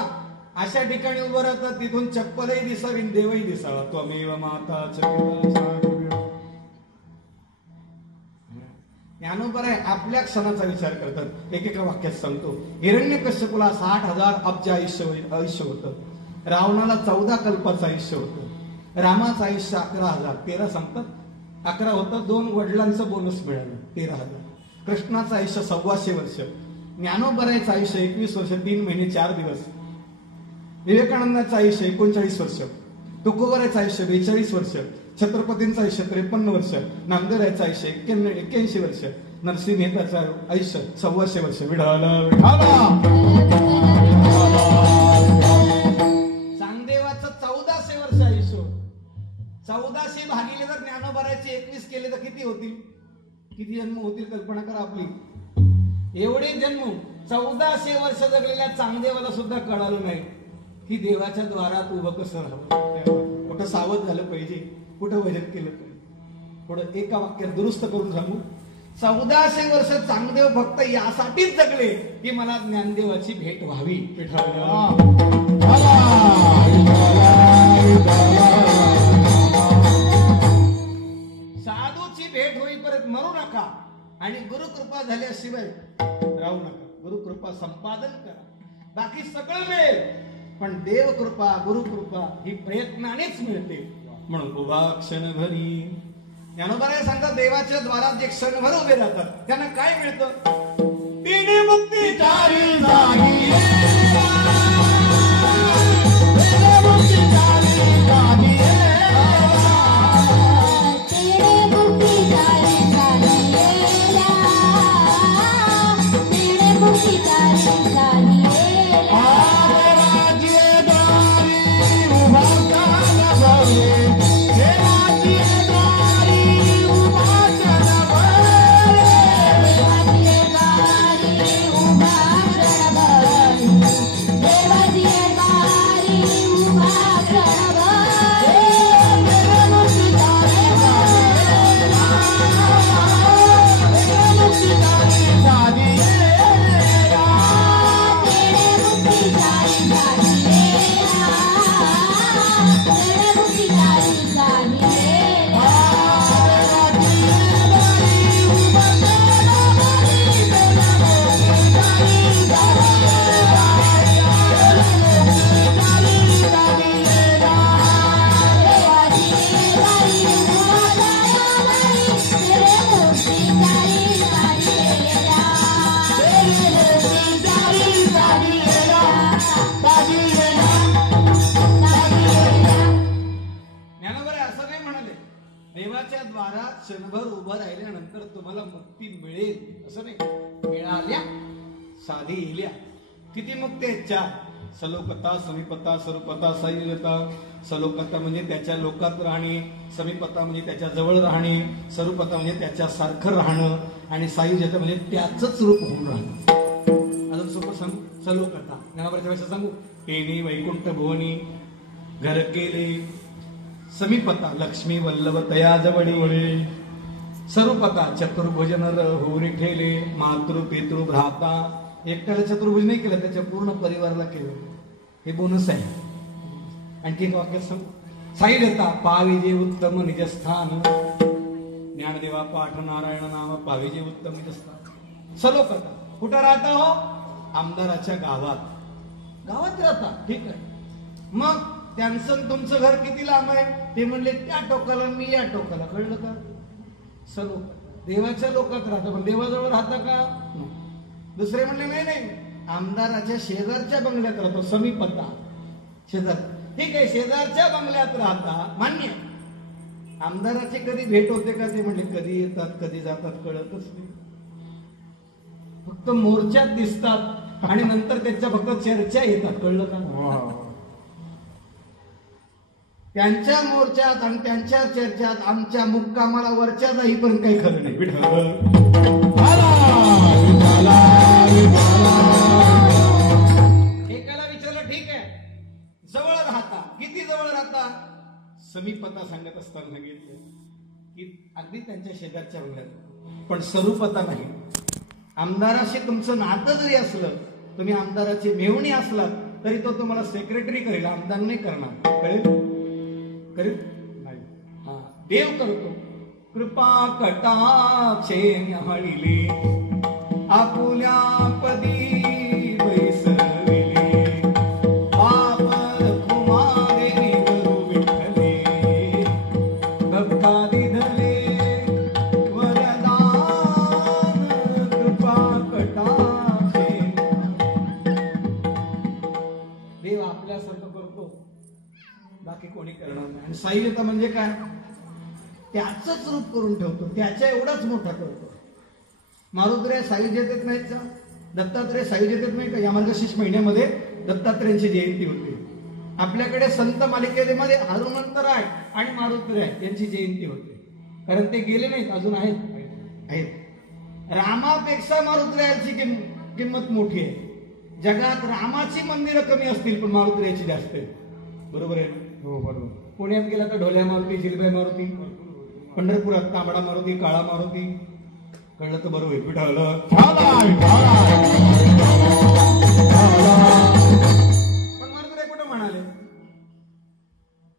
अशा ठिकाणी उभं राहतात तिथून चप्पलही दिसावी, देवही दिसावा. त्वमेव माता ज्ञानोबर आहे, आपल्या क्षणाचा विचार करतात. एकेका वाक्यात सांगतो, हिरण्यकश्यपूला 60,000 अब्ज आयुष्य होतं, रावणाला 14 कल्पाचं आयुष्य होतं, रामाचं आयुष्य 11,000, 13 सांगतात, 11 होतं, 2 वडिलांचं बोनस मिळालं, 13,000. कृष्णाचं आयुष्य 125 वर्ष, ज्ञानोबरायचं आयुष्य 21 वर्ष 3 महिने 4 दिवस, विवेकानंदाचं आयुष्य 39 वर्ष, तुकोबरायचं आयुष्य 42 वर्ष, छत्रपतींचं आयुष्य 53 वर्ष, नामदेवरायचं आयुष्य 81 वर्ष, नरसिंह मेहताचं आयुष्य 125 वर्ष. चांगदेवाचं 1400 वर्ष आयुष्य. 1400 भागिले जर ज्ञानोबरायचे 21 केले तर किती होतील? किती जन्म होतील? कल्पना करा आपली. एवढे जन्म 1400 वर्ष जगलेल्या चांगदेवाला सुद्धा कळालं नाही की देवाच्या द्वारात उभं कसं राहावं, कुठं सावध झालं पाहिजे, कुठं भजन केलं पाहिजे. पुढं एका वाक्यात दुरुस्त करून सांगू, 1400 वर्ष चांगदेव फक्त यासाठीच जगले की मला ज्ञानदेवाची भेट व्हावी. साधूची भेट होईपर्यंत मरू नका आणि गुरुकृपा झाल्याशिवाय राहू नका. गुरुकृपा संपादन करा, बाकी सगळं मिळेल, पण देवकृपा गुरुकृपा ही प्रयत्नानेच मिळते. म्हणून उभा क्षणभरी ज्ञानोबाराय सांगतात, देवाच्या द्वारात जे क्षणभर उभे राहतात त्यांना काय मिळतं? तिने मुक्ती चारी जागी, क्षणभर उभं राहिल्यानंतर तुम्हाला मुक्ती मिळेल असं नाही. मिळाल्या साधी इल्या. किती मुक्ती आहेत? 4. सलोकता, समीपता, स्वरूपता, सायुज्यता. सलोकता म्हणजे त्याच्या लोकात राहणे, समीपता म्हणजे त्याच्या जवळ राहणे, स्वरूपता म्हणजे त्याच्या सारखं राहणं, आणि सायुज्यता म्हणजे त्याचंच रूप होऊन राहणं. अजून सोपं सांगू, सलोकता ज्ञानोबाच्या भाषेत सांगू, तेने वैकुंठ भुवनी घर केले. समीपता लक्ष्मी वल्लभ तया जवळी. स्वरूपता चतुर्भुज नर होरी ठेले. मातृ पितृ भ्राता. एकट्याला चतुर्भुज नाही केलं, त्याच्या पूर्ण परिवाराला केलं. हे बोनस आहे. आणखी एक वाक्य सांगू, सायुज्यता पाविजे उत्तम निजस्थान. ज्ञानदेवा पाठ नारायण नाम पाविजे उत्तम निजस्थान. सलोकता कुठं राहता हो? आमदाराच्या गावात. गावात राहता, ठीक आहे. मग त्यांचं तुमचं घर किती लांब आहे? ते म्हणले त्या टोकाला, मी या टोकाला. कळलं का? सर्व देवाच्या लोकात राहता, पण देवाजवळ राहता का? दुसरे म्हणले नाही नाही, आमदाराच्या शेजारच्या बंगल्यात राहतो. समीपता शेजार, ठीक आहे, शेजारच्या बंगल्यात राहता, मान्य. आमदाराची कधी भेट होते का? ते म्हणले कधी येतात कधी जातात कळतच नाही, फक्त मोर्चात दिसतात आणि नंतर त्याच्या फक्त चर्चा येतात. कळलं का? त्यांच्या मोर्चात आणि त्यांच्या चर्चात आमच्या मुक्कामाला वरच्या जाईपर्यंत काही खरं नाही. एकाला विचारलं, ठीक आहे, जवळ राहता, किती जवळ राहता? समीपता सांगत असताना सांगितलं की अगदी त्यांच्या शेजारच्या बंगल्यात, पण स्वरूपता नाही. आमदाराशी तुमचं नातं जरी असलं, तुम्ही आमदाराचे मेहुणी असलात तरी तो तुम्हाला सेक्रेटरी करेल, आमदार नाही करणार. कळेल? करेल नाही. हा, देव करतो. कृपा कटाक्षे न्याहाळिले, आपुल्या पदी बैसविले. पाप कुमारे निवरू विठ्ठले, भक्ता दिधले वरदान. कृपा कटाक्षे देव आपल्यासारखं करतो, बाकी कोणी करणार नाही. आणि सायुज्यता म्हणजे काय? त्याचंच रूप करून ठेवतो, त्याच्या एवढाच मोठा करतो. मारुद्र्या सायुज्यतेत नाहीत का? दत्तात्रय सायुज्यतेत नाही का? या मार्गशीर्ष महिन्यामध्ये दत्तात्रयांची जयंती होते. आपल्याकडे संत मालिकेमध्ये हनुमंतराय आणि मारुद्र्या यांची जयंती होते, कारण ते गेले नाहीत, अजून आहेत. रामापेक्षा मारुतीरायाची किंमत मोठी आहे. जगात रामाची मंदिरं कमी असतील पण मारुतीरायाची जास्त आहे. बरोबर आहे ना? हो बरोबर. पुण्यात गेला तर ढोल्या मारुती, जिलबाई मारुती, पंढरपुरात तांबडा मारुती, काळा मारुती. कळलं तर बरोबर आहे. विठ्ठल पण मारुतीराय कुठं म्हणाले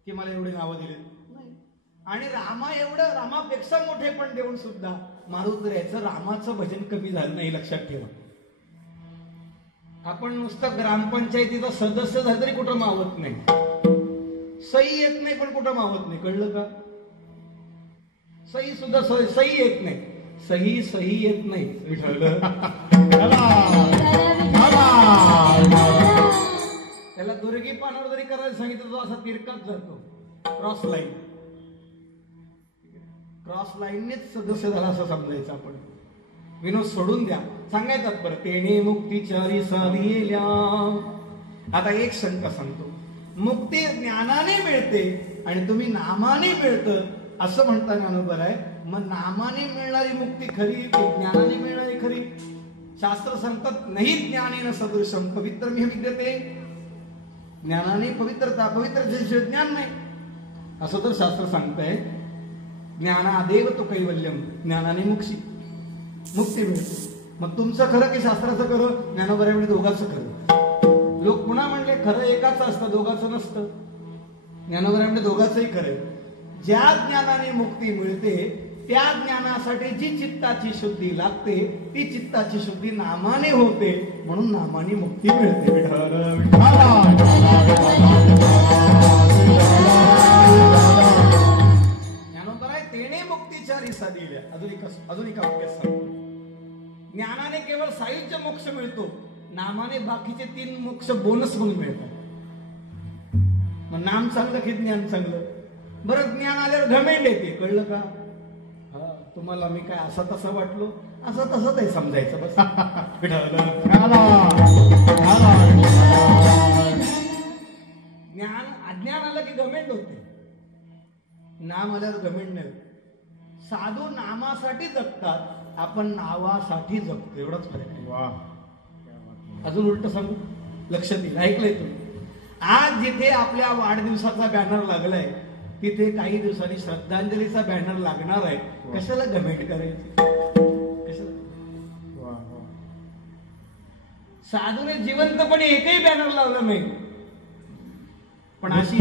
की मला एवढी नावं दिली नाही. आणि रामापेक्षा मोठे पण देऊन सुद्धा मारुतीरायचं रामाचं भजन कमी झालं नाही, लक्षात ठेवा. आपण नुसतं ग्रामपंचायतीचा सदस्य झालं तरी कुठं मावत नाही. सही येत नाही पण कुठं मावत नाही. कळलं का? सही सुद्धा सही येत नाही. सही येत नाही. विठ्ठल त्याला दुर्गी पानावर जरी करायला सांगितलं तो असा तिरकाच जातो. क्रॉस लाईननेच सदस्य झाला असं समजायचं आपण. विनोद सोडून द्या. सांगायचं बरं. तेने मुक्तीचारी साधिल्या. आता एक शंका सांगतो. मुक्ती ज्ञानाने मिळते आणि तुम्ही नामाने मिळतं असं म्हणताना अनुभव आहे. मग नामाने मिळणारी मुक्ती खरी की ज्ञानाने मिळणारी खरी? शास्त्र सांगतात नाही ज्ञानेन सदृशम पवित्रम विद्यते. ज्ञानाने पवित्रता, पवित्र ज्ञान नाही असं तर शास्त्र सांगतंय. ज्ञानादेव तो कैवल्यम. ज्ञानाने मुक्ती मिळते. मग तुमचं खरं की शास्त्राचं खरं? ज्ञानोबऱ्या म्हणजे दोघांचं खरं. लोक पुन्हा म्हणले खरं एकाच असतं, दोघांचं नसतं. ज्ञानोबऱ्या म्हणजे दोघांचंही खरं. ज्या ज्ञानाने मुक्ती मिळते त्या ज्ञानासाठी जी चित्ताची शुद्धी लागते ती चित्ताची शुद्धी नामाने होते. म्हणून नामाने मुक्ती मिळते. ज्ञानोबराय तेने मुक्तीचारी साधिल्या. अजून एका वाक्यात सांगतो. ज्ञानाने केवळ सायुज्य मोक्ष मिळतो. नामाने बाकीचे 3 मोक्ष बोनस म्हणून मिळतात. मग नाम चांगलं की ज्ञान चांगलं? बरं ज्ञान आल्यावर घमेंड येते. कळलं का? तुम्हाला मी काय असं तसं वाटलो असं तसंच आहे समजायचं बस. ज्ञान अज्ञान आलं की घमेंड होते. नाम आल्यावर घमेंड नाही. साधू नामासाठी जगतात, आपण नावासाठी जगतो. एवढाच फरक आहे. अजून उलट सांगू, लक्षात येईल. ऐकलंय तुम्ही? आज जिथे आपल्या वाढदिवसाचा बॅनर लागलाय तिथे काही दिवसांनी श्रद्धांजलीचा बॅनर लागणार आहे. कशाला घमेंट करायची? साधूने जिवंतपणे एकही बॅनर लावलं नाही. पण अशी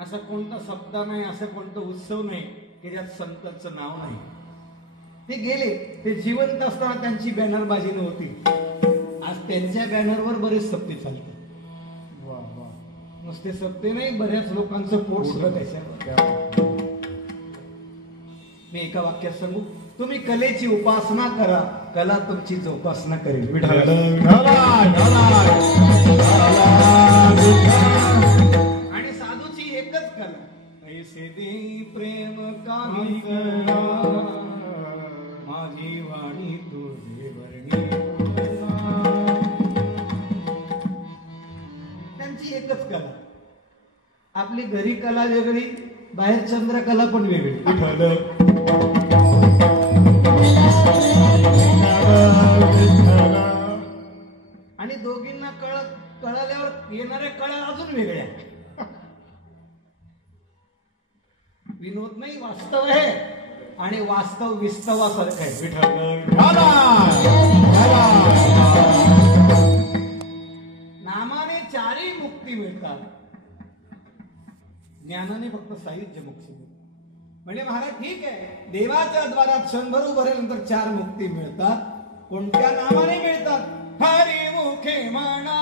असा कोणता सप्ताह नाही, असं कोणता उत्सव नाही की ज्यात संतांचं नाव नाही. ते गेले, ते जिवंत असताना त्यांची बॅनरबाजी नव्हती. आज त्यांच्या बॅनरवर बरेच सप्ते चालतात. नुसते सप्ते नाही, बऱ्याच लोकांचं पोट सुद्धा त्याच्यावर. मी एका वाक्यात सांगू, तुम्ही कलेची उपासना करा, कला तुमची जोपासना करेल. आणि साधूची एकच कला, ऐसे दे प्रेम काही करा, माझी वाणी तुझे वर्णी. त्यांची एकच कला. आपली घरी कला वेगळी, बाहेर चंद्रकला पण वेगळी. आणि दोघींना कळल्यावर येणाऱ्या कळा अजून वेगळ्या. विनोद नाही, वास्तव आहे आणि वास्तव विस्तवासारखं आहे. विठ्ठल नामाने चारही मुक्ती मिळतात, ज्ञानाने फक्त सायुज्य मुक्ती मिळते. म्हणजे महाराज ठीक आहे, देवाच्या द्वारात क्षणभर उभारल्यानंतर 4 मुक्ती मिळतात. कोणत्या नामाने मिळतात? हरी मुखे म्हणा,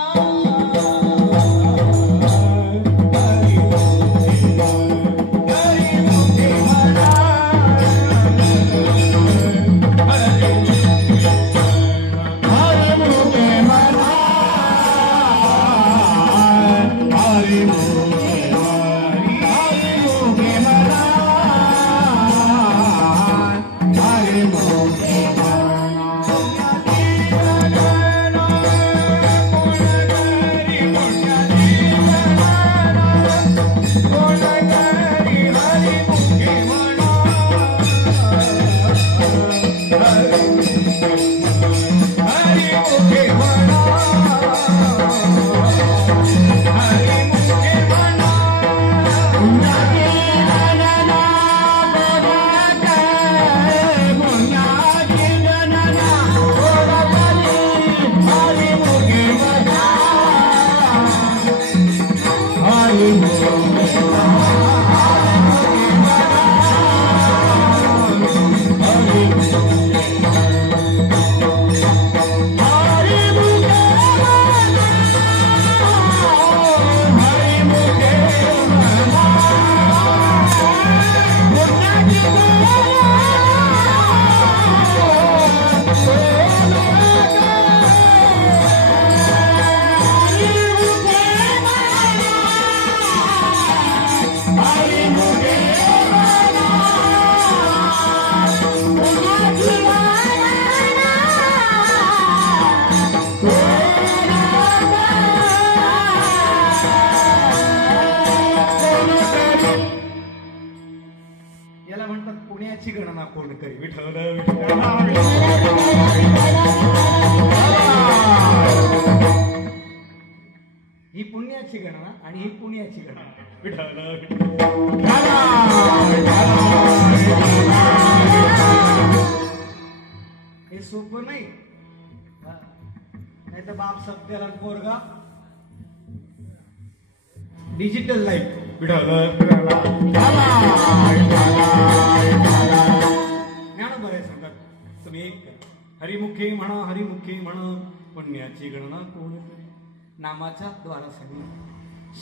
याला म्हणतात पुण्याची गणना कोण करी. विठ्ठल ही पुण्याची गणना आणि ही पुण्याची गणना. विठ्ठल हे सोपं नाही, नाही तर बाप सत्याला पोरगा डिजिटल लाईफ. ज्ञान बरे सांगतात तुम्ही एक हरिमुखी म्हणा, हरिमुखी म्हणा, पुण्याची गणना कोण करी. नामाच्या द्वारा सगळं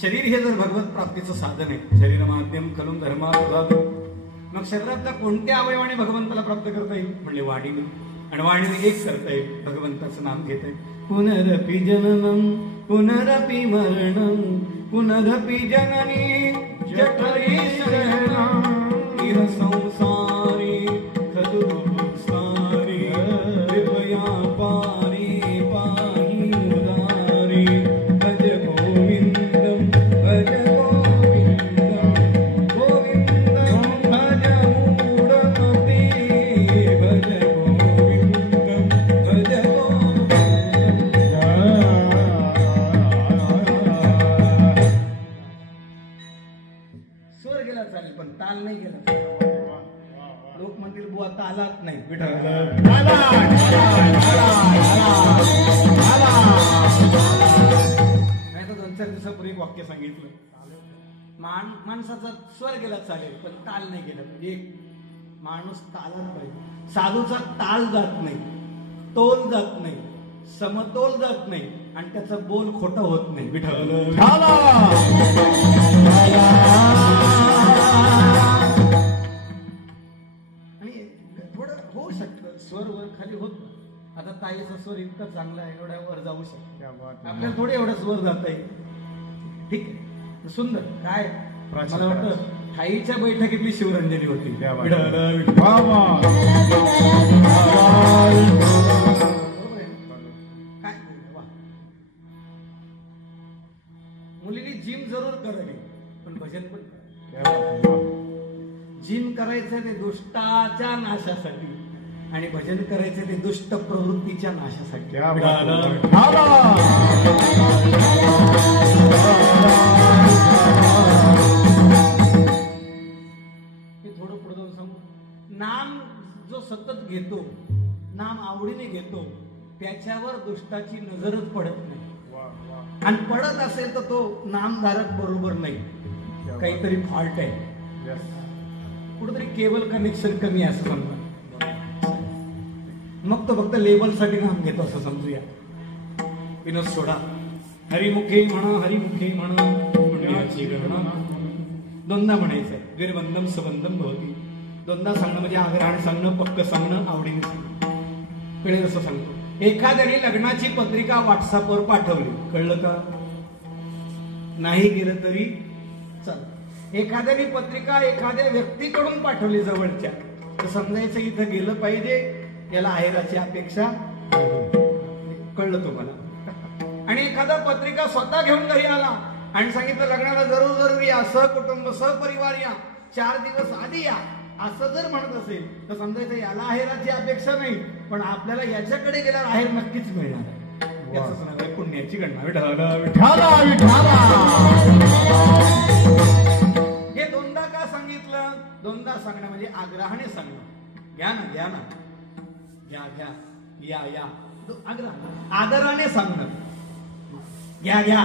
शरीर हे जर भगवत प्राप्तीचं साधन आहे, शरीर माध्यम करून धर्मात, मग शरीरातल्या कोणत्या अवयवाने भगवंताला प्राप्त करता येईल? म्हणजे वाणीने, आणि वाणीने एक करता येईल, भगवंताचं नाम घेता येईल. पुनरपि जननम पुनरपि मरणम पुनरपि जननी जठरी शरणम इह संसारी खदुसारी कृपया पारी पाहि मुरारी भज गोविंदम भज गोविंदम गोविंदम भज मूढमती भज गोविंदम भज स्वर गेला चालेल पण ताल नाही गेला. लोक म्हणतील बुवा तालात नाही. नाही तर 2-4 दिवसापूर्वी एक वाक्य सांगितलं, माणसाचा स्वर गेला चालेल पण ताल नाही गेला. एक माणूस तालात पाहिजे. साधूचा ताल जात नाही, तोल जात नाही, समतोल जात नाही आणि त्याचा बोल खोटा होत नाही. विठ्ठल आणि थोडं होऊ शकतं, स्वर वर खाली होत. आता ताईचा स्वर इतका चांगला आहे, एवढ्या वर जाऊ शकतो. आपल्याला थोडे एवढा स्वर जात आहे, ठीक आहे, सुंदर. काय मला वाटतं थाईच्या बैठकीतली शिवरंजनी होती. काय मुलीने जिम जरूर करावी पण भजन पण. जिम करायचं ते दुष्टाच्या नाशासाठी, आणि भजन करायचे ते दुष्ट प्रवृत्तीच्या नाशासाठी. क्या बात आहे. मी थोडं पुढे जाऊन सांगू. नाम जो सतत घेतो, नाम आवडीने घेतो, त्याच्यावर दुष्टाची नजरच पडत नाही. वा, वा. आणि पडत असेल तर तो नामधारक बरोबर नाही, काहीतरी फॉल्ट आहे, Yes. कुठेतरी केबल कनेक्शन कमी आहे असं समजा. मग तो फक्त लेबलसाठी नाम घेतो असं समजूया. विनोद सोडा. हरिमुखे म्हणा, हरिमुखे म्हणा, पुण्याची गणना. दोनदा म्हणायचंय. वीरबंधम सबंधम भवती. दोनदा सांगणं म्हणजे आग्रहाने सांगणं, पक्क सांगणं, आवडीने सांगणं. कळेल असं सांगतो. एखाद्याने लग्नाची पत्रिका व्हॉट्सअपवर पाठवली, कळलं का? नाही गेलं तरी चल. एखाद्याने पत्रिका एखाद्या व्यक्तीकडून पाठवली जवळच्या, तर समजायचं इथं गेलं पाहिजे, याला आहेराची अपेक्षा. कळलं तुम्हाला? आणि एखादा पत्रिका स्वतः घेऊन घरी आला आणि सांगितलं लग्नाला जरूर जरूर या, सहकुटुंब सहपरिवार या, 4 दिवस आधी या, असं जर म्हणत असेल तर समजायचं याला आहेराची अपेक्षा नाही, पण आपल्याला याच्याकडे गेल्यावर आहेर नक्कीच मिळणार आहे. याच नाव आहे पुण्याची गणना. विठाला, विठाला, विठाला. हे दोनदा का सांगितलं? दोनदा सांगणं म्हणजे आग्रहाने सांगणं. घ्या ना, घ्या ना, घ्या घ्या, या या, आग्रह आदराने सांगणं. घ्या घ्या,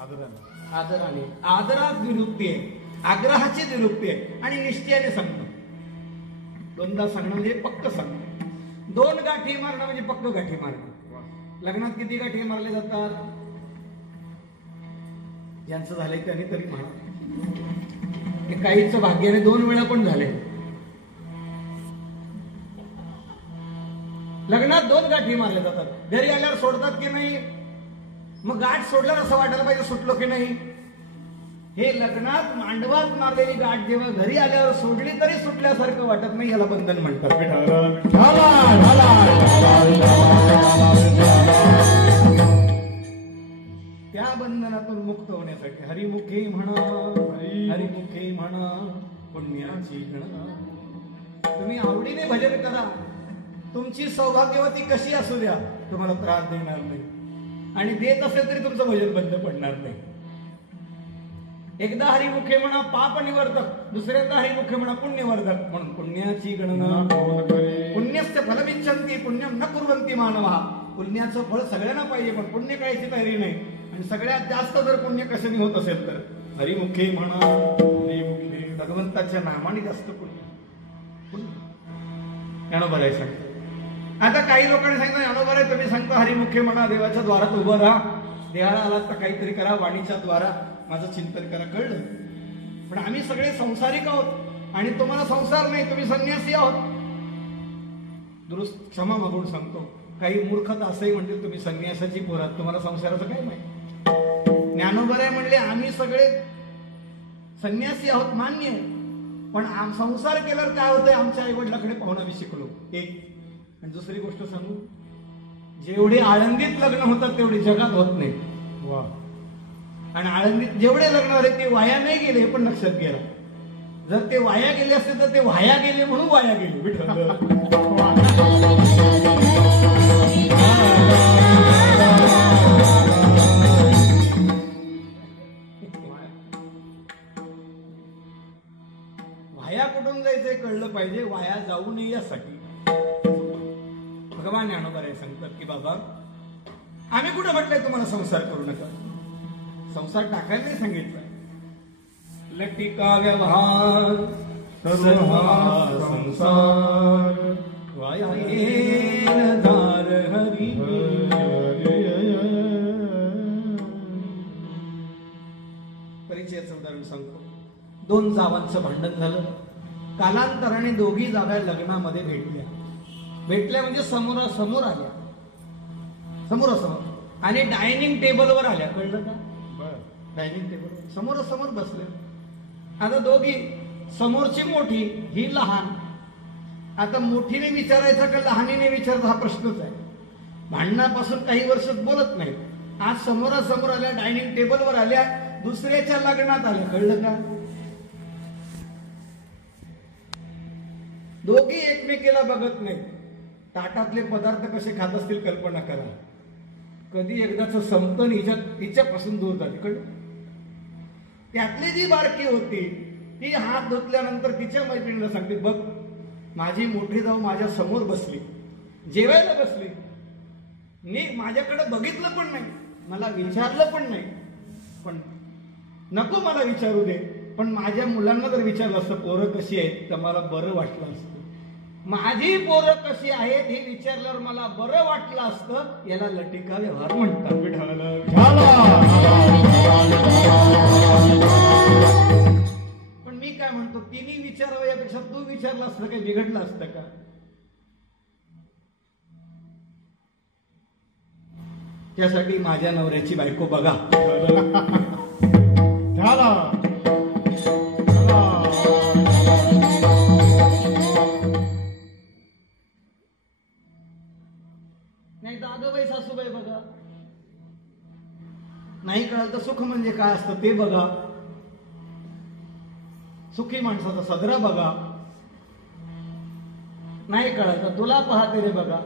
आदराने. आदरात निवृत्ती आहे, आग्रहाची निवृत्ती आहे, आणि निश्चयाने सांगणं. दोनदा सांगणं म्हणजे पक्क सांगणं. 2 गाठी मारणं म्हणजे पक्क गाठी मारणं. लग्नात किती गाठी मारले जातात? ज्यांचं झालंय त्यांनी तरी म्हणा. काहीच भाग्याने 2 वेळा पण झाले. लग्नात 2 गाठी मारल्या जातात. घरी आल्यावर सोडतात की नाही? मग गाठ सोडल्यावर असं वाटायला पाहिजे सुटलो की नाही. हे लग्नात मांडवात मारलेली गाठ जेव्हा घरी आल्यावर सोडली तरी सुटल्यासारखं वाटत नाही, याला बंधन म्हणतात. त्या बंधनातून मुक्त होण्यासाठी हरिमुखे म्हणा, हरिमुखे म्हणा, पुण्याची गणना. तुम्ही आवडीने भजन करा. तुमची सौभाग्यवती कशी असू द्या, तुम्हाला त्रास देणार नाही, आणि देत असेल तरी तुमचं भजन बंद पडणार नाही. एकदा हरिमुखे म्हणा पाप निवर्धक, दुसऱ्यांदा हरिमुखे म्हणा पुण्यवर्धक. म्हणून पुण्याची गणना. पुण्यस्य फलमिच्छन्ति पुण्यम न कुर्वन्ति मानवा. पुण्याचं फळ सगळ्यांना पाहिजे, पण पुण्य करायची तयारी नाही. आणि सगळ्यात जास्त जर पुण्य कशाने होत असेल तर हरिमुखे म्हणा, हरिमुखे, भगवंताच्या नामाने जास्त पुण्य. ज्ञानोबा आहे सांगतो. आता काही लोकांनी सांगितलं ज्ञानोबा आहे तुम्ही सांगता हरिमुखे म्हणा, देवाच्या द्वारात उभं राहा, देहाला आलात तर काहीतरी करा, वाणीच्या द्वारा माझं चिंतन करा. कळलं? पण आम्ही सगळे संसारिक आहोत आणि तुम्हाला संसार नाही, तुम्ही संन्यासी आहोत. दुरुस्त क्षमा मागून सांगतो. काही मूर्खता असंही म्हणतील तुम्ही संन्यासाची पोरात, तुम्हाला संसाराचं काय माहिती. ज्ञानोबा म्हणले आम्ही सगळे संन्यासी आहोत, मान्य आहे, पण संसार केल्यावर काय होतंय, आमच्या आई वडिलांकडे पाहून आम्ही शिकलो. एक. आणि दुसरी गोष्ट सांगू, जेवढे आळंदीत लग्न होतात तेवढे जगात होत नाही. वा. आणि आळंदीत जेवढे लग्न झाले ते वाया नाही गेले, हे पण लक्षात घ्या. जर ते वाया गेले असते तर ते वाया गेले म्हणून वाया गेले. विठ्ठल. वाया कुठून जायचंय कळलं पाहिजे. वाया जाऊ नये यासाठी भगवान ज्ञानोबा सांगतात की बाबा आम्ही कुठं म्हटलंय तुम्हाला संसार करू नका. संसार टाकायला नाही सांगितलं. लटिका व्यवहार सर्व संसार वायेन धार हरी. परिचयाचं उदाहरण सांगतो. 2 जावांचं भांडण झालं. कालांतराने दोघी जाव्या लग्नामध्ये भेटल्या म्हणजे समोरासमोर आल्या, समोरासमोर, आणि डायनिंग टेबलवर आल्या. कळलं का? डायनिंग टेबल समोरासमोर बसले. आता दोघी, समोरची मोठी, ही लहान. आता मोठीने विचारायचा का लहानीने विचारायचा हा प्रश्नच आहे. भांडणापासून काही वर्ष बोलत नाही. आज समोरासमोर आल्या, डायनिंग टेबलवर आल्या, दुसऱ्याच्या लग्नात आल्या. कळलं का? दोघी एकमेकीला बघत नाही. ताटातले पदार्थ कसे खात असतील कल्पना करा. कधी एकदाच संपतं हिच्यापासून दूर जाते. कळलं? त्यातली जी बारकी होती ती हात धुतल्यानंतर तिच्या मैत्रिणीला सांगते, बघ माझी मोठी जाऊ माझ्या समोर बसली, जेवायला बसली, मी माझ्याकडे बघितलं पण नाही, मला विचारलं पण नाही. पण नको मला विचारू दे, पण माझ्या मुलांना जर विचारलं असतं पोरं कशी आहेत तर मला बरं वाटलं असतं. माझी पोरं कशी आहेत हे विचारल्यावर मला बरं वाटलं असतं. याला लटिका व्यवहार म्हणतात. पण मी काय म्हणतो, तिने विचारावं यापेक्षा तू विचारलं असतं काही बिघडलं असतं का? त्यासाठी माझ्या नवऱ्याची बायको बघा. नाही तर अगं सासूबाई बघा. नाही कळलं तर सुख म्हणजे काय असतं ते बघा. सुखी माणसाचा सदरा बघा. नाही कळलं तर तुला पाहते रे बघा.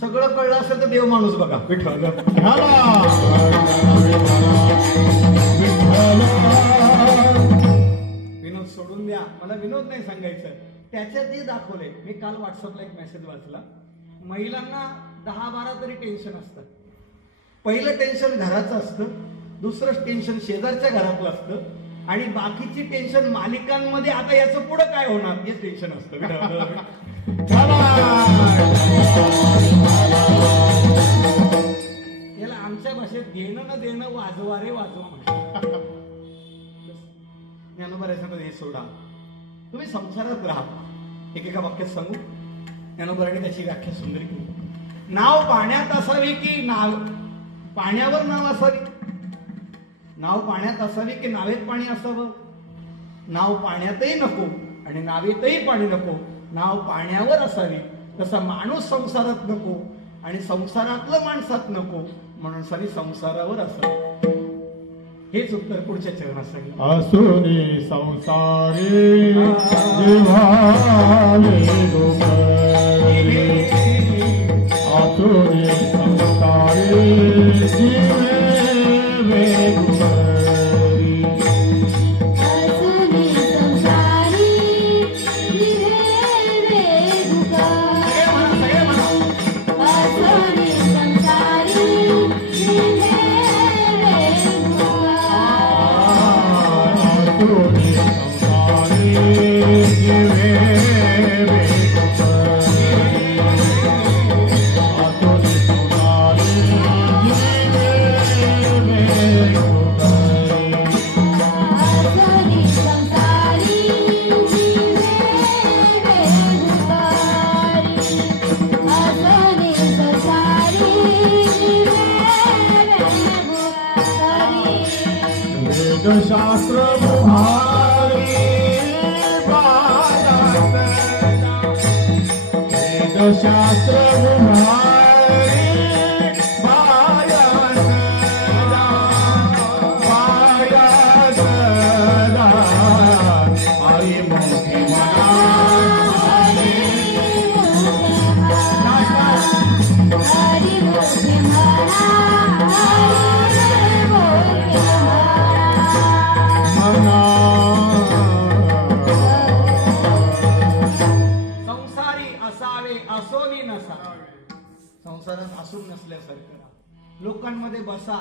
सगळं कळलं असेल तर देव माणूस बघा. विठ्ठल विनोद सोडून द्या, मला विनोद नाही सांगायचं. त्याच्यात जे दाखवलंय, मी काल व्हॉट्सअपला एक मेसेज वाचला. महिलांना 10-12 तरी टेन्शन असतात. पहिलं टेन्शन घराचं असतं, दुसरं टेन्शन शेजारच्या घरातलं असतं, आणि बाकीची टेन्शन मालिकांमध्ये आता याचं पुढं काय होणार हे टेन्शन असतं. याला आमच्या भाषेत घेणं न देणं वाजवा रे वाजवा म्हणतात. ज्ञानोबारामध्ये हे सोडा, तुम्ही संसारात राहा. एकेका वाक्यात सांगू, ज्ञानोबाराने त्याची व्याख्या सुंदर केली. नाव पाण्यात असावी की नाव पाण्यावर नाव असावी? नाव पाण्यात असावी की नावेत पाणी असावं? नाव पाण्यातही नको आणि नावेतही पाणी नको. नाव पाण्यावर असावी. तसा माणूस संसारात नको आणि संसारातलं माणसात नको, म्हणून सारी संसारावर असावी. हेच उत्तर पुढच्या चरणात सांगितलं. असुनी संसारी जिव्हाले गोपरी, असुनी संसारी जिवे गोपरी, असुनी संसारी जिवे गोपरी, असुनी संसारी जिवे शास्त्र शास्त्र संसारात असून नसल्यासारखं. लोकांमध्ये बसा,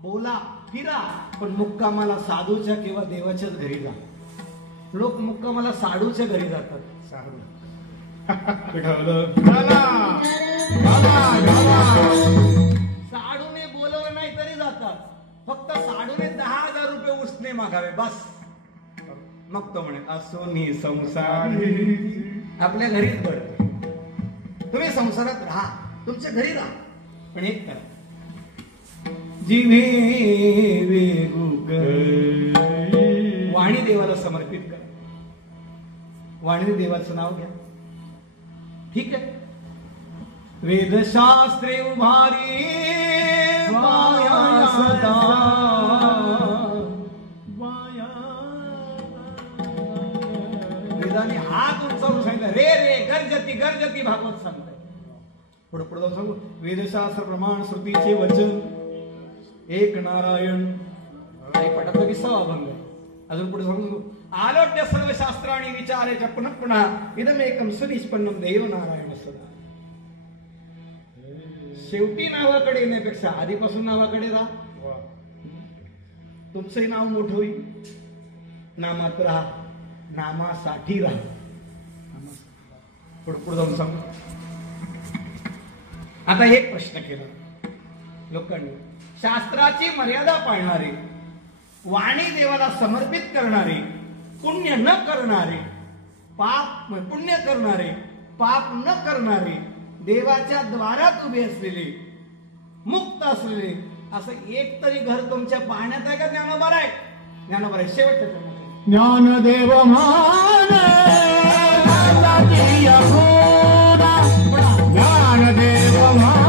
बोला, फिरा, पण मुक्कामाला साधूच्या किंवा देवाच्याच घरी जा. लोक मुक्कामाला साधूच्या घरी जातात. साडूने बोलवलं नाही तरी जातात. फक्त साडूने 10,000 रुपये उसने मागावे बस. मग तो म्हणे असोनी संसार आपल्या घरीच बरं. तुम्ही संसारात राहा, तुमच्या घरी राहा, पण एक करा, जिने वेगू वाणी देवाला समर्पित करा. वाणी देवाचं नाव घ्या. ठीक आहे. वेदशास्त्रे उभारी माया सदा, वेदाने हात उंचावला रे रे गर्जती गर्जती भागवत सांगताय. पुढे पुढे जाऊन सांगू. वेदशास्त्र प्रमाण श्रुतीचे वचन एक नारायण आणि पटाचा 20वा अभंग आहे. अजून पुढे सांगू. आलोट्य सर्व शास्त्र आणि विचाराच्या पुनः पुन्हा इदमेकम सुनिष्पन्नम देव नारायण सदा. शेवटी नावाकडे येण्यापेक्षा आधीपासून नावाकडे राहा. तुमचंही नाव मोठं होईल. नामात राहा, नामासाठी राहा. पुढे पुढे जाऊन सांगू. आता एक प्रश्न केला लोकांनी. शास्त्राची मर्यादा पाळणारे, वाणी देवाला समर्पित करणारे, पुण्य न करणारे, पुण्य करणारे, पाप न करणारे, देवाच्या द्वारात उभे असलेले, मुक्त असलेले असं एक तरी घर तुमच्या पाहण्यात आहे का? ज्ञानोबा आहे. ज्ञानोबा आहे शेवटच्या चरणात. ज्ञानदेव मान ज्ञानदेव मान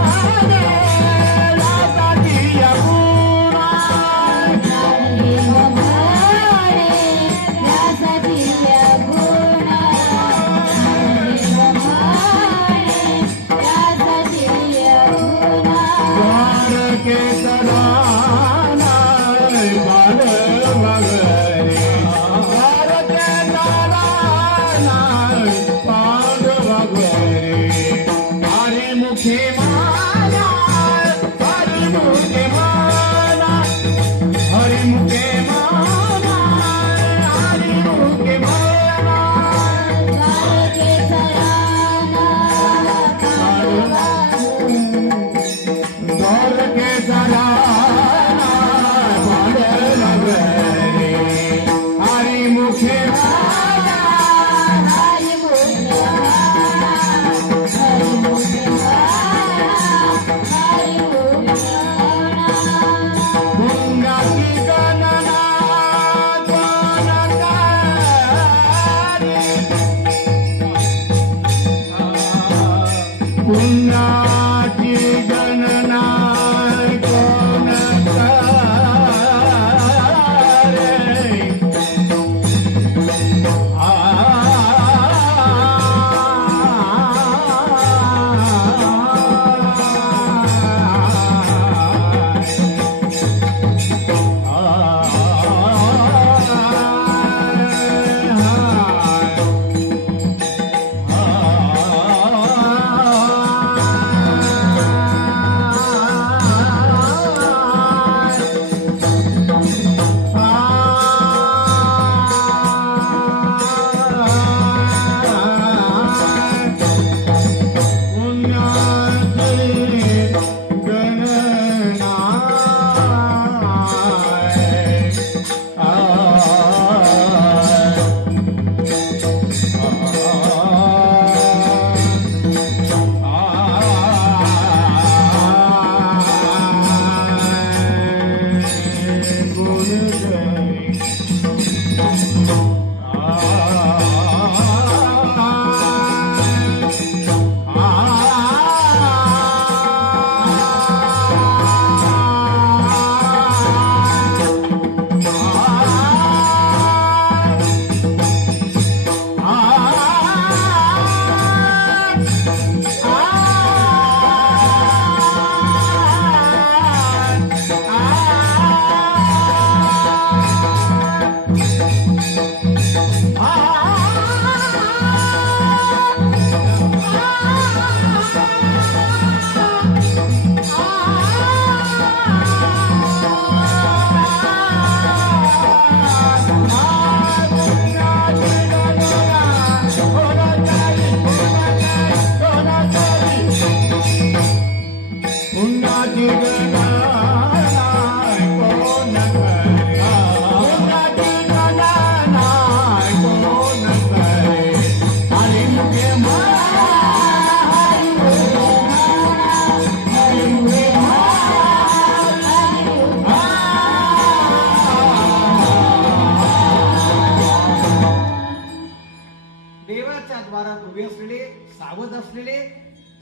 सावध असलेले,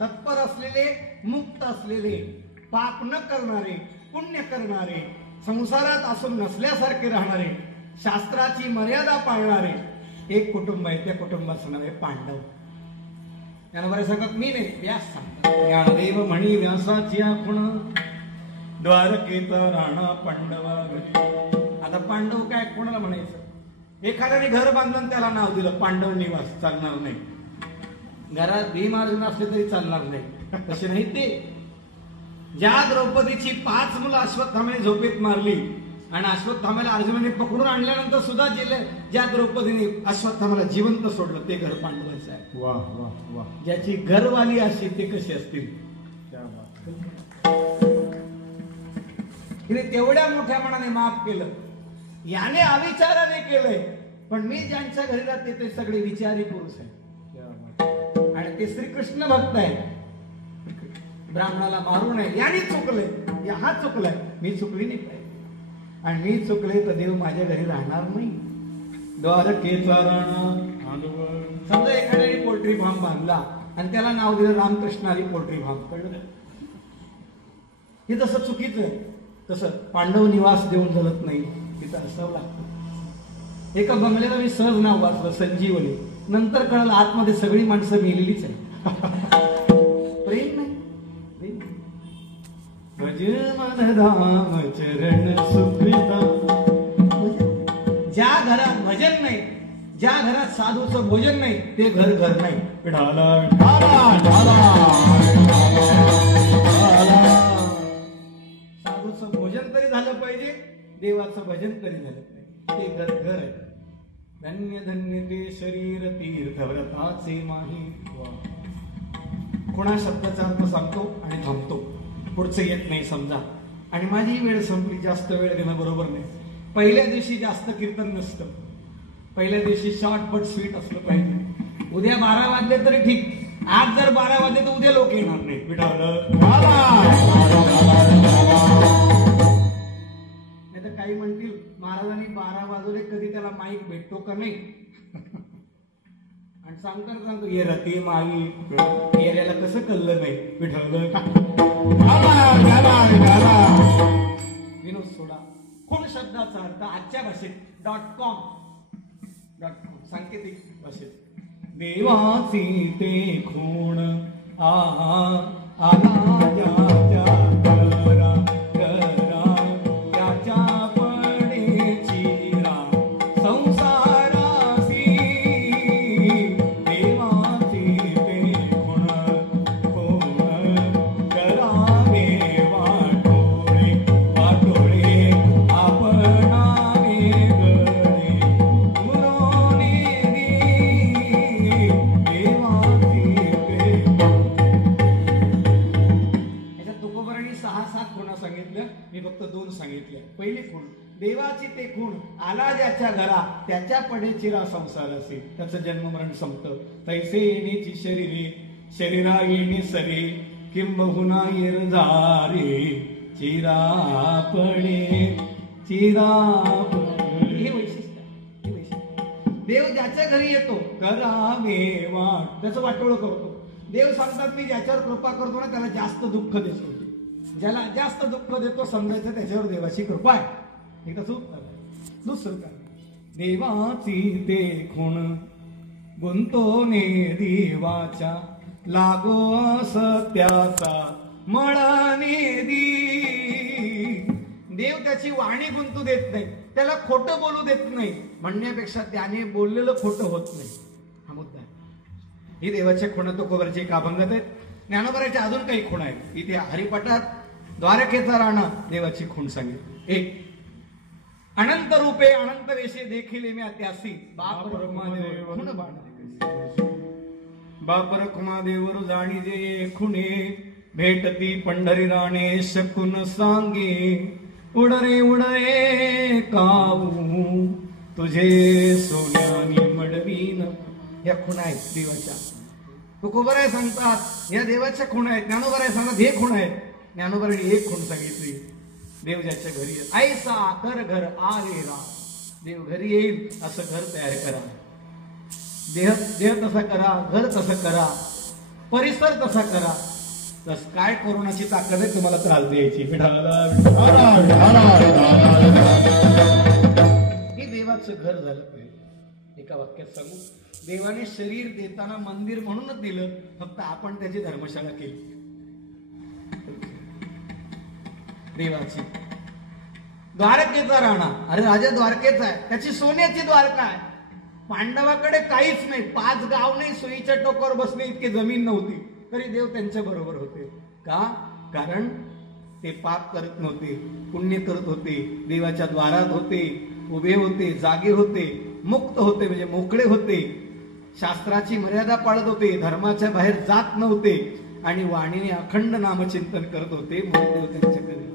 तत्पर असलेले, मुक्त असलेले, पाप न करणारे, पुण्य करणारे, संसारात असून नसल्यासारखे राहणारे, शास्त्राची मर्यादा पाळणारे एक कुटुंब आहे. त्या कुटुंबाचं नाव आहे पांडव. ज्ञानोबा सांगतात मी नाही, व्यास सांगतात. ज्ञानदेव म्हणी व्यासाची आपण द्वारकेचा राणा पांडवा घरी. आता पांडव काय कोणाला म्हणायचं? एखाद्याने घर बांधलं त्याला नाव दिलं पांडव निवास, चालणार नाही. घरात भीम अर्जुन असले तरी चालणार नाही. तसे नाही ते. ज्या द्रौपदीची 5 मुलं अश्वत्थाम्याने झोपेत मारली आणि अश्वत्थाम्याला अर्जुनाने पकडून आणल्यानंतर सुद्धा ज्या द्रौपदीने अश्वत्थाम्याला जिवंत सोडलं ते घर पांडवाचं आहे. वाह वाह वाह. ज्याची घरवाली अशी ते कसे असतील? क्या बात. तिने तेवढ्या मोठ्या मनाने माफ केलं. याने अविचाराने केलंय, पण मी ज्यांच्या घरी जाते ते सगळे विचारी पुरुष आहेत. क्या बात. आणि ते श्रीकृष्ण भक्त आहे. ब्राह्मणाला मारू नये, याने चुकलंय, हा चुकलाय, मी चुकली नाही पाहिजे. आणि मी चुकले तर देव माझ्या घरी राहणार नाही. द्वारकेचा राणा. समजा एखाद्याने पोल्ट्री फार्म बांधला आणि त्याला नाव दिलं रामकृष्ण हरी पोल्ट्री फार्म, कळलं? हे जसं चुकीचं आहे तसं पांडव निवास देऊन चालत नाही, तिथं असावं लागतं. एका बंगल्याचं मी सहज नाव वाचलं, संजीवनी. नंतर कळलं आतमध्ये सगळी माणसं मेलेलीच आहे. प्रेम नाही. भज मन धाम चरण सुखदा. ज्या घरात भजन नाही, ज्या घरात साधूचं भोजन नाही, ते घर घर नाही. विठाला विठाला विठाला. साधूचं भोजन तरी झालं पाहिजे, देवाचं भजन तरी झालं पाहिजे, ते घर घर आहे. धन्य धन्य ते शरीर तीर्थ व्रताचे माही. कोणा शब्दाचा अर्थ सांगतो आणि थांबतो, पुढचं येत नाही समजा. आणि माझी वेळ संपली, जास्त वेळ देणं बरोबर नाही. पहिल्या दिवशी जास्त कीर्तन नसतं, पहिल्या दिवशी शॉर्टपट स्वीट असलं पाहिजे. उद्या 12 वाजले तरी ठीक, आज जर 12 वाजले तर उद्या लोक येणार नाही. नाही तर काही म्हणतील महाराजांनी 12 वाजवले, कधी त्याला माईक भेटतो का नाही? आणि सांगतो ये रती माई येऱ्याला कसं कळलं नाही विठवलं. विनोद सोडा. खूण शब्दाचा अर्थ आजच्या भाषेत .com सांकेतिक भाषेत. देवाची ते खूण आला ज्याच्या घरा घरा, त्याच्या पडे चिरा संसारासी. देवाची ते खूण करावे वाटोळे वाटोळे आपणाने गळे. गुरोनी देवाची ते. याच्यात तुकोबरांनी 6-7 खुणा सांगितल्या, मी फक्त 2 सांगितल्या. पहिली खूण देवाची ते खूण आला ज्याच्या घरा, त्याच्या पडे चिरा संसार असे. त्याचं जन्म मरण संपतं. तैसे येण्याची शरीरे शरीरा येणे सरे, किंबहुना येर झारे चिरा पडे चिरा पडे. हे वैशिष्ट्य आहे, हे वैशिष्ट्य. देव ज्याच्या घरी येतो करावे वाट, त्याचं वाटोळं करतो. देव सांगतात मी ज्याच्यावर कृपा करतो ना त्याला जास्त दुःख देतो. ज्याला जास्त दुःख देतो समजायचं त्याच्यावर देवाची कृपा आहे. हे कसं दुसरं काय? देवाची ते खूण गुंतोने देवाच्या, लागो सत्याचा मळाने दी. देव त्याची वाणी गुंतू देत नाही, त्याला खोटं बोलू देत नाही. म्हणण्यापेक्षा त्याने बोललेलं खोटं होत नाही, हा मुद्दा आहे. ही देवाच्या खुणा तुकोबराची एक अभंगात आहेत. ज्ञानोबराच्या अजून काही खुणा आहेत. इथे हरिपाठात द्वारकेचा राणा देवाची खूण सांगितली. 1 अनंत रूपे अनंत वेशे देखिले मी त्यासी, बाप रखुमादेव खूण बाण. बाप रखुमादेवर जाणीजे खुणे, भेटती पंढरी राणे शकून सांगे. उडरे उडरे काऊ तुझे सोन्यानी मडवीन. या खुणा आहेत देवाच्या. तुकोबराय सांगतात या देवाच्या खुणा आहेत. ज्ञानोबराय सांगतात हे खुण आहेत. ज्ञानोबरांनी एक खूण सांगितली. देव ज्याच्या घरी येईल ऐसा कर घर आले रा. देव घरी येईल असं घर तयार करा. देह तसा करा, घर तसं करा, परिसर तसा करा. तस काय कोरोनाची ताकद आहे तुम्हाला त्रास द्यायची. हे देवाचं घर झालं पाहिजे. एका वाक्यात सांगू, देवाने शरीर देताना मंदिर म्हणूनच दिलं, फक्त आपण त्याची धर्मशाळा केली देवाची. द्वारकेचा राणा, अरे राजा द्वारकेचा आहे, त्याची सोन्याची द्वारका आहे. पांडवाकडे काहीच नाही, 5 गाव नाही, सुईच्या टोकावर बसणे इतकी जमीन नव्हती, तरी देव त्यांच्या बरोबर होते. का? कारण ते पाप करत नव्हते, पुण्य करत होते, देवाच्या द्वारात होते, उभे होते, जागे होते, मुक्त होते, म्हणजे मोकळे होते, शास्त्राची मर्यादा पाळत होते, धर्माच्या बाहेर जात नव्हते आणि वाणीने अखंड नामचिंतन करत होते, म्हणून देव त्यांच्याकडे.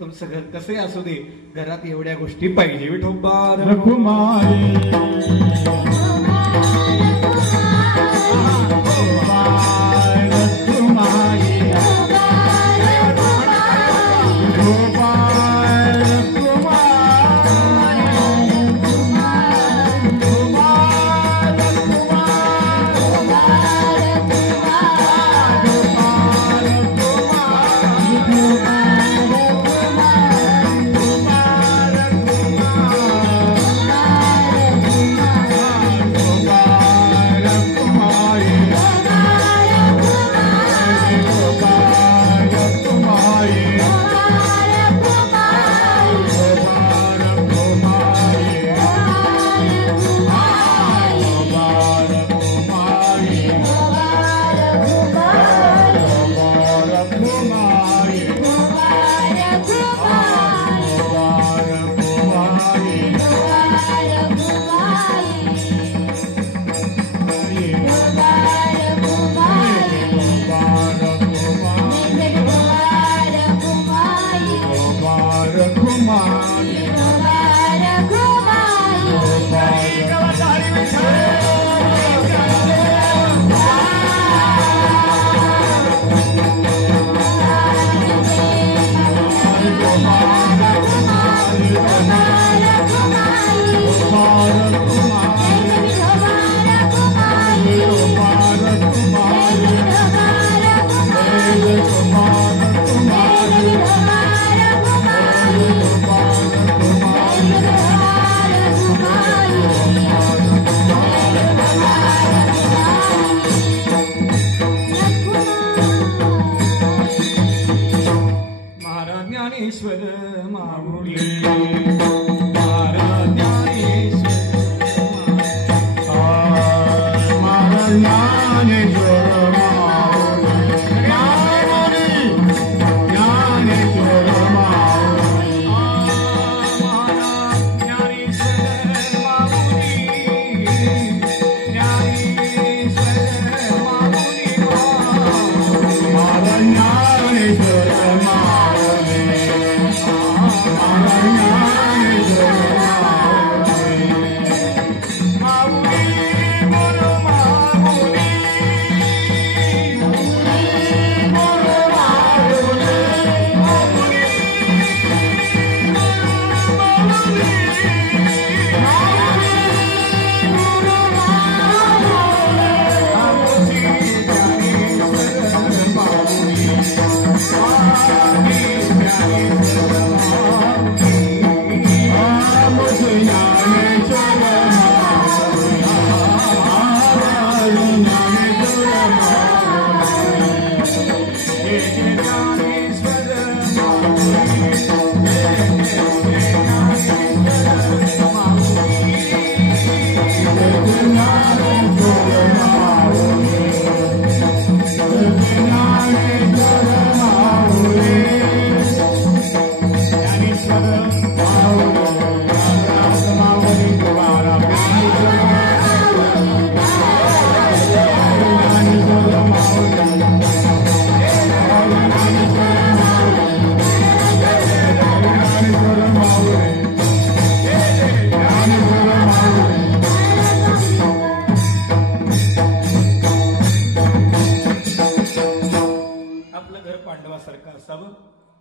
तुमचं घर कसे असू दे, घरात एवढ्या गोष्टी पाहिजे. विठोबा रघुमाई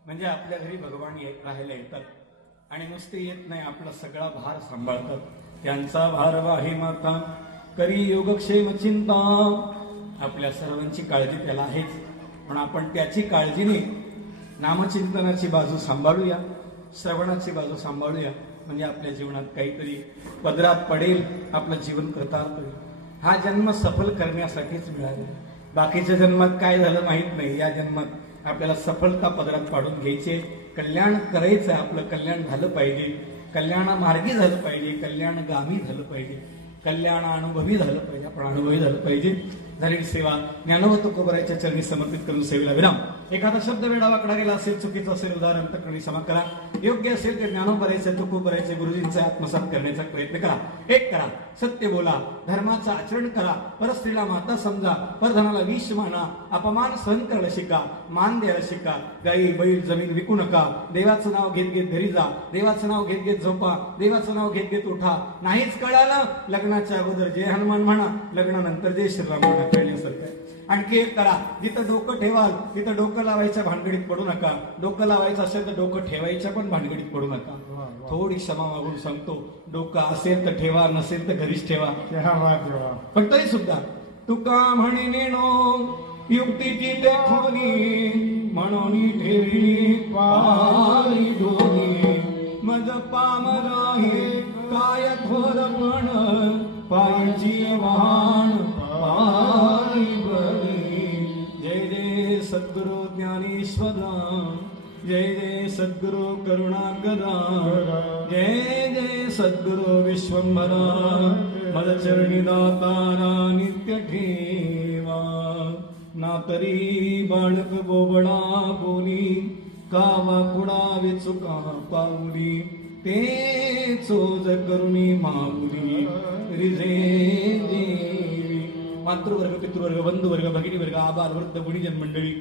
म्हणजे आपल्या घरी भगवान राहायला येतात आणि नुसते येत नाही, आपला सगळा भार सांभाळतात. त्यांचा भार वाही माता करी योगक्षेम चिंता. आपल्या सर्वांची काळजी त्याला आहेच, पण आपण त्याची काळजीने नामचिंतनाची बाजू सांभाळूया, श्रवणाची बाजू सांभाळूया. म्हणजे आपल्या जीवनात काहीतरी पदरात पडेल, आपलं जीवन कृतार्थ होईल. हा जन्म सफल करण्यासाठीच मिळाला. बाकीच्या जन्मात काय झालं माहित नाही. या जन्मात आपल्याला सफलता पदरात पाडून घ्यायची, कल्याण करायचं, आपलं कल्याण झालं पाहिजे, कल्याणामार्गी झालं पाहिजे, कल्याणगामी झालं पाहिजे, कल्याण अनुभवी झालं पाहिजे, आपण अनुभवी झालं पाहिजे. झालेली सेवा ज्ञानवत तुकोबराच्या चरणी समर्पित करून सेवेला विराम. एखादा शब्द वेडावाकडा गेला असेल, चुकीचं असेल, उदाहरण तक्रारी क्षमा करा. योग्य असेल ते ज्ञानोबरायचे तुकोबरायचे गुरुजींचा आत्मसात करण्याचा प्रयत्न करा. एक करा, सत्य बोला, धर्माचं आचरण करा, परस्त्रीला माता समजा, परधनाला विष माना, अपमान सहन करायला शिका, मान द्यायला शिका, गाई बैल जमीन विकू नका, देवाचं नाव घेत घेत घरी जा, देवाचं नाव घेत घेत झोपा, देवाचं नाव घेत घेत उठा. नाहीच कळालं, लग्नाच्या अगोदर जय हनुमान म्हणा, लग्नानंतर जय श्रीराम म्हणा. कळण्यासारखं आहे. आणखी एक करा, जिथं डोकं ठेवाल तिथं डोकं लावायच्या भानगडीत पडू नका. डोकं लावायचं असेल तर डोकं ठेवायच्या पण भानगडीत पडू नका. थोडी क्षमा मागून सांगतो, डोकं असेल तर ठेवा, नसेल तर घरीच ठेवा. क्या बात आहे वा. पण तरी सुद्धा तुका म्हणे नेनो युक्तीची ते खोनी, म्हणून ठेवली पायी दोन्ही. मज पामराही काय थोरपण, पायची वाहन पायी बळी. जय जय सद्गुरु ज्ञानेश्वरा, जय जय सद्गुरु करुणाकरा, जय जय सद्गुरु विश्वंभरा. मद चरणी दातारा नित्य ठेवा. ना तरी बाळक बोबडा बोली, कावा कुडावे चुका पाऊली. ते चोज करुणी माऊली रिजे देवी. मातृवर्ग, पितृवर्ग, बंधुवर्ग, भगिनीवर्ग, आबाल वृद्ध गुणीजन मंडळी,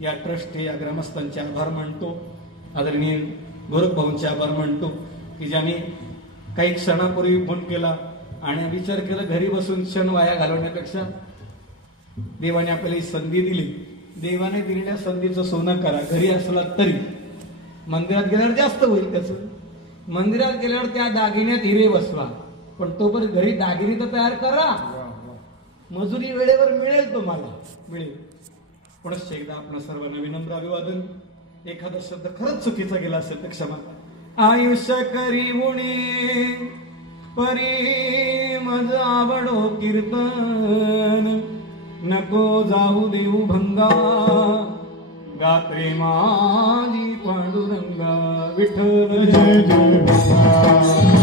या ट्रस्ट या ग्रामस्थांचे आभार मानतो. आदरणीय गोरख भाऊंचे आभार मानतो की ज्यांनी काही क्षणापूर्वी फोन केला आणि विचार केला, घरी बसून क्षण वाया घालवण्यापेक्षा देवाने आपल्याला ही संधी दिली. देवाने दिलेल्या संधीचं सोनं करा. घरी असला तरी मंदिरात गेल्यावर जास्त होईल त्याचं. मंदिरात गेल्यावर त्या दागिन्यात हिरे बसवा, पण तोपर्यंत घरी दागिने तर तयार करा. मजुरी वेळेवर मिळेल, तुम्हाला मिळेल. पुनश्च एकदा आपण सर्वांना विनम्र अभिवादन. एखादा शब्द खरंच चुकीचा गेला असेल तर क्षमा करा. आयुष्य करी उणी परी मज आवडो कीर्तन, नको जाऊ देऊ भंगा, गात्रे माझी पांडुरंगा. विठ्ठल जय जय